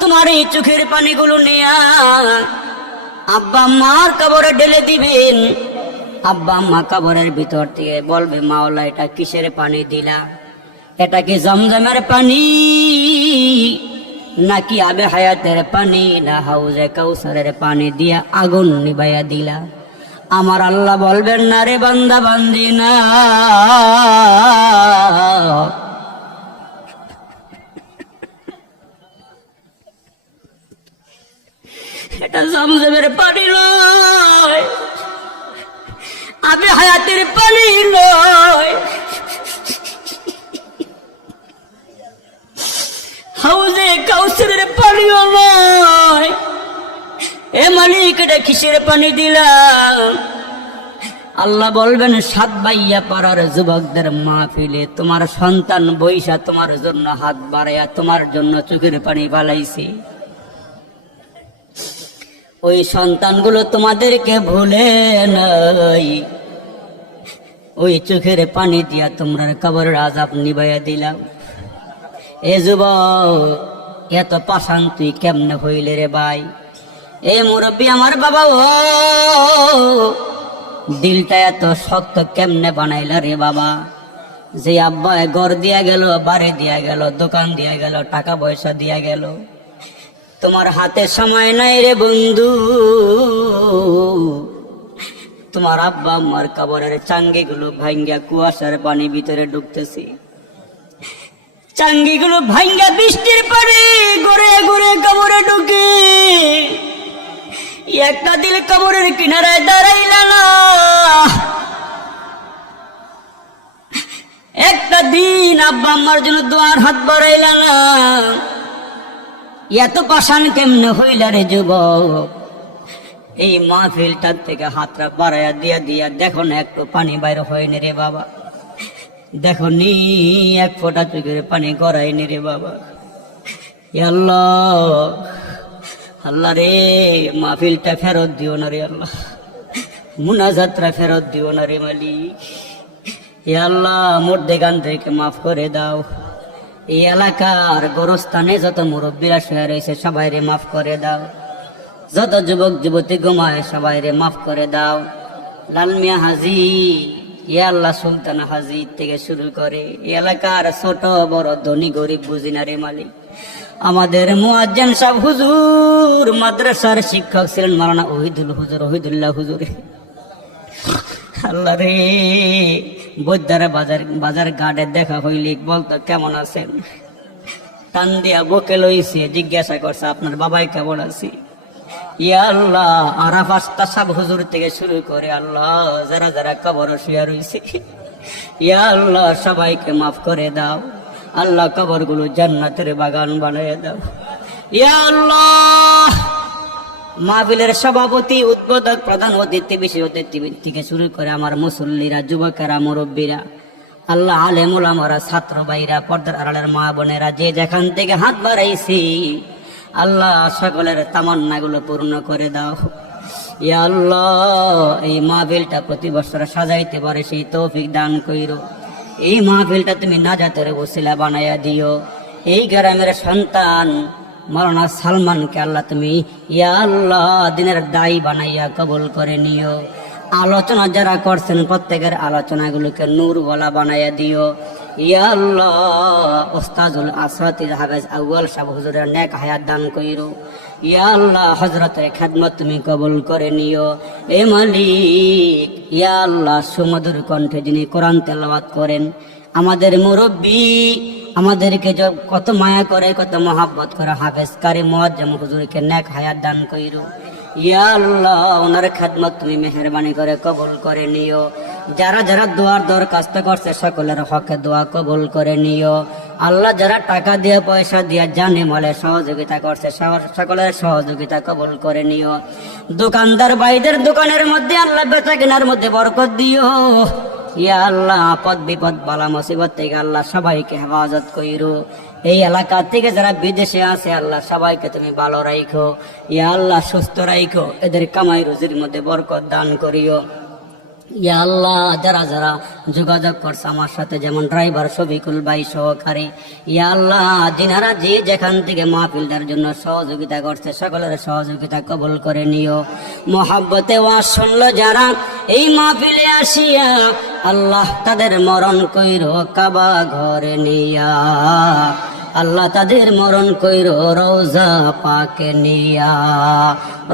তোমার এই চোখের পানিগুলো নিয়া আব্বা আম্মার কবরে ঢেলে দিবেন। আব্বা আম্মা কবরের ভিতর থেকে বলবে, মাওলা এটা কিসের পানি দিলা? এটা কি জমজমের পানি নাকি আবে হায়াতের পানি না হাউজে কাউসারের পানি দিয়া আগুন নিভাইয়া দিলা? আমার আল্লাহ বলবেন, না রে বান্দা বান্দি না, এটা জমজমের পানি নয়, আবে হায়াতের পানি নয়, হাউজে কাউসারের পানিও নয়। এ মালিক, এটা কিসের পানি দিলাম? আল্লাহ বলবেন, সাত বাইয়া পাড়ার যুবকদের মাহফিলে তোমার সন্তান বৈশা তোমার জন্য হাত বাড়াইয়া তোমার জন্য চোখের পানি বালাইছে। ওই সন্তানগুলো তোমাদেরকে ভুলে নাই, ওই চোখের পানি দিয়া তোমরা কবরের আযাব নিভাইয়া দিলাম। এ যুবক, এত পাষাণ তুই কেমনে হইলে রে ভাই? এ মুরব্বী আমার বাবা, ও দিলটা এত শক্ত কেমনে বানাইলা রে বাবা? যে আব্বা ঘর দিয়া গেল, বাড়ি দিয়া গেল, দোকান দিয়া গেল, টাকা পয়সা দিয়া গেল, তোমার হাতে সময় নাই রে বন্ধু। তোমার আব্বা আম্মার কবরের চাঙ্গিগুলো ভাঙ্গা কুয়াশার পানি ভিতরে ঢুকতেছি, চাঙ্গিগুলো ভাঙ্গা বৃষ্টির পানি ঘুরে ঘুরে কবরে ঢুকে। একটা দিল কবরের কিনারায় দাঁড়াইলা না, একটা দিন আব্বা আম্মার জন্য দোয়ার হাত বাড়াইলা না। এত পাষাণ কেমনে হইলা রে যুবক? এই মাহফিলটার থেকে হাতটা বাড়াইয়া দিয়া দিয়া দেখো না একটু পানি বাইর হয়নি রে বাবা, দেখো নি এক ফোঁটা চোখের পানি গড়াইনি রে বাবা। আল্লাহ, আল্লাহ রে, মাহফিলটা ফেরত দিও না রে আল্লাহ, মুনাজাতটা ফেরত দিও না রে মালিক। আল্লাহ, মুর্দেগান থেকে মাফ করে দাও। এই এলাকার গোরস্থানে যত মুরব্বীরা শুয়ে রয়েছে সবাই রে মাফ করে দাও, যত যুবক যুবতী ঘুমায় সবাই রে মাফ করে দাও। লাল মিয়া হাজি, ইয়া আল্লাহ, সুলতান হাজি থেকে শুরু করে এলাকার ছোট বড় ধনী গরিব বুঝি না রে মালিক। আমাদের মুয়াজ্জিন সাহেব হুজুর, মাদ্রাসার শিক্ষক ছিলেন মাওলানা ওহিদুল হুজুর, ওহিদুল্লাহ হুজুর। আল্লাহ রে, বৈদ্যারা বাজার ঘাটে দেখা হইলে বলতো, কেমন আছেন? টান দিয়া বকে লইছে, জিজ্ঞাসা করছে, আপনার বাবাই কেমন আছে? ইয়া আল্লাহ, আরাফাত সাহেব হুজুর থেকে শুরু করে আল্লাহ যারা যারা কবর শুয়ে রইছে, ইয়া আল্লাহ সবাইকে মাফ করে দাও। আল্লাহ কবরগুলো জান্নাতের বাগান বানিয়ে দাও। ইয়া আল্লাহ, মাহফিলের সভাপতি, উদ্বোধক, প্রধান অতিথি, বিশেষ অতিথি থেকে শুরু করে আমার মুসল্লিরা, যুবকেরা, মুরব্বীরা, আল্লাহ আলেম ওলামারা, ছাত্র ভাইরা, পর্দার আড়ালের মা বোনেরা, যে যেখান থেকে হাত বাড়াইছি, আল্লাহ সকলের তামান্নাগুলো পূর্ণ করে দাও। ইয়া আল্লাহ, এই মাহফিলটা প্রতি বছর সাজাইতে পারে সেই তৌফিক দান কইরো। এই মাহফিলটা তুমি নাজাতের ওসিলা বানাইয়া দিও। এই গ্রামের সন্তান মাওলানা সালমানকে আল্লাহ তুমি ইয়া আল্লাহ দিনের দায়ী বানাইয়া কবুল করে নিও। আলোচনা যারা করছেন প্রত্যেকের আলোচনাগুলোকে নূরওয়ালা বানাইয়া দিও। ইয়া আল্লাহ, উস্তাজুল আসরাতিল হাফেজ আউয়াল সাহেব হুজুরের নেক হায়াত দান কইরো। ইয়া আল্লাহ, হযরতের খেদমত তুমি কবুল করে নিও। এ মালিক, ইয়া আল্লাহ, সুমধুর কণ্ঠে যিনি কোরআন তেলাওয়াত করেন, আমাদের মুরব্বী, আমাদেরকে কত মায়া করে, কত মহাব্বত করে হাফেজ কারি মুআজ্জম হুজুরকে নেক হায়াত দান কইরো। ইয়া আল্লাহ, ওনার খেদমত তুমি মেহেরবানি করে কবুল করে নিও। যারা যারা দোয়ার দরখাস্ত করছে সকলের হকে দোয়া কবুল করে নিও। আল্লাহ, যারা টাকা দিয়ে পয়সা দিয়ে জানে মালে সহযোগিতা করছে সকলের সহযোগিতা কবুল করে নিও। দোকানদার ভাইদের দোকানের মধ্যে আল্লাহ বেচা কেনার মধ্যে বরকত দিও। ইয়া আল্লাহ, আপদ বিপদ বালা মুসিবত থেকে আল্লাহ সবাইকে হেফাজত কইরো। এই এলাকা থেকে যারা বিদেশে আছে আল্লাহ সবাইকে তুমি ভালো রাখো। ইয়া আল্লাহ, সুস্থ রাখো, এদের কামাই রুজির মধ্যে বরকত দান করিও। ইয়া আল্লাহ, যারা যারা যোগাযোগ করছে আমার সাথে, যেমন ড্রাইভার শফিকুল ভাই সহকারী, ইয়া আল্লাহ, যিনারা যে যেখান থেকে মাহফিলটার জন্য সহযোগিতা করছে, সকলের সহযোগিতা কবুল করে নিও। মহাব্বতে ওয়াজ শুনলো যারা এই মাহফিলে আসিয়া, আল্লাহ তাদের মরণ কইরো কাবা ঘরে নিয়া, আল্লাহ তাদের মরণ কইরো রওজা পাকে নিয়া।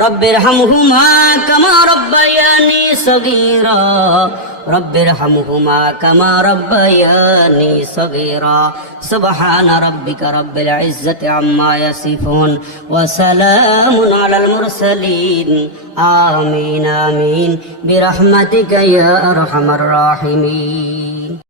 রব্বির হামহুমা কামা রব্বায়ানি সগীরা, রব্বির হামহুমা কামা রব্বায়ানি সগীরা। সুবহানা রাব্বিকা রাব্বিল ইজ্জাতি আম্মা ইয়াসিফুন ওয়া সালামুন আলাল মুরসালিন। আমিন আমিন বিরহমাতিকা ইয়া আরহামার রাহিমিন।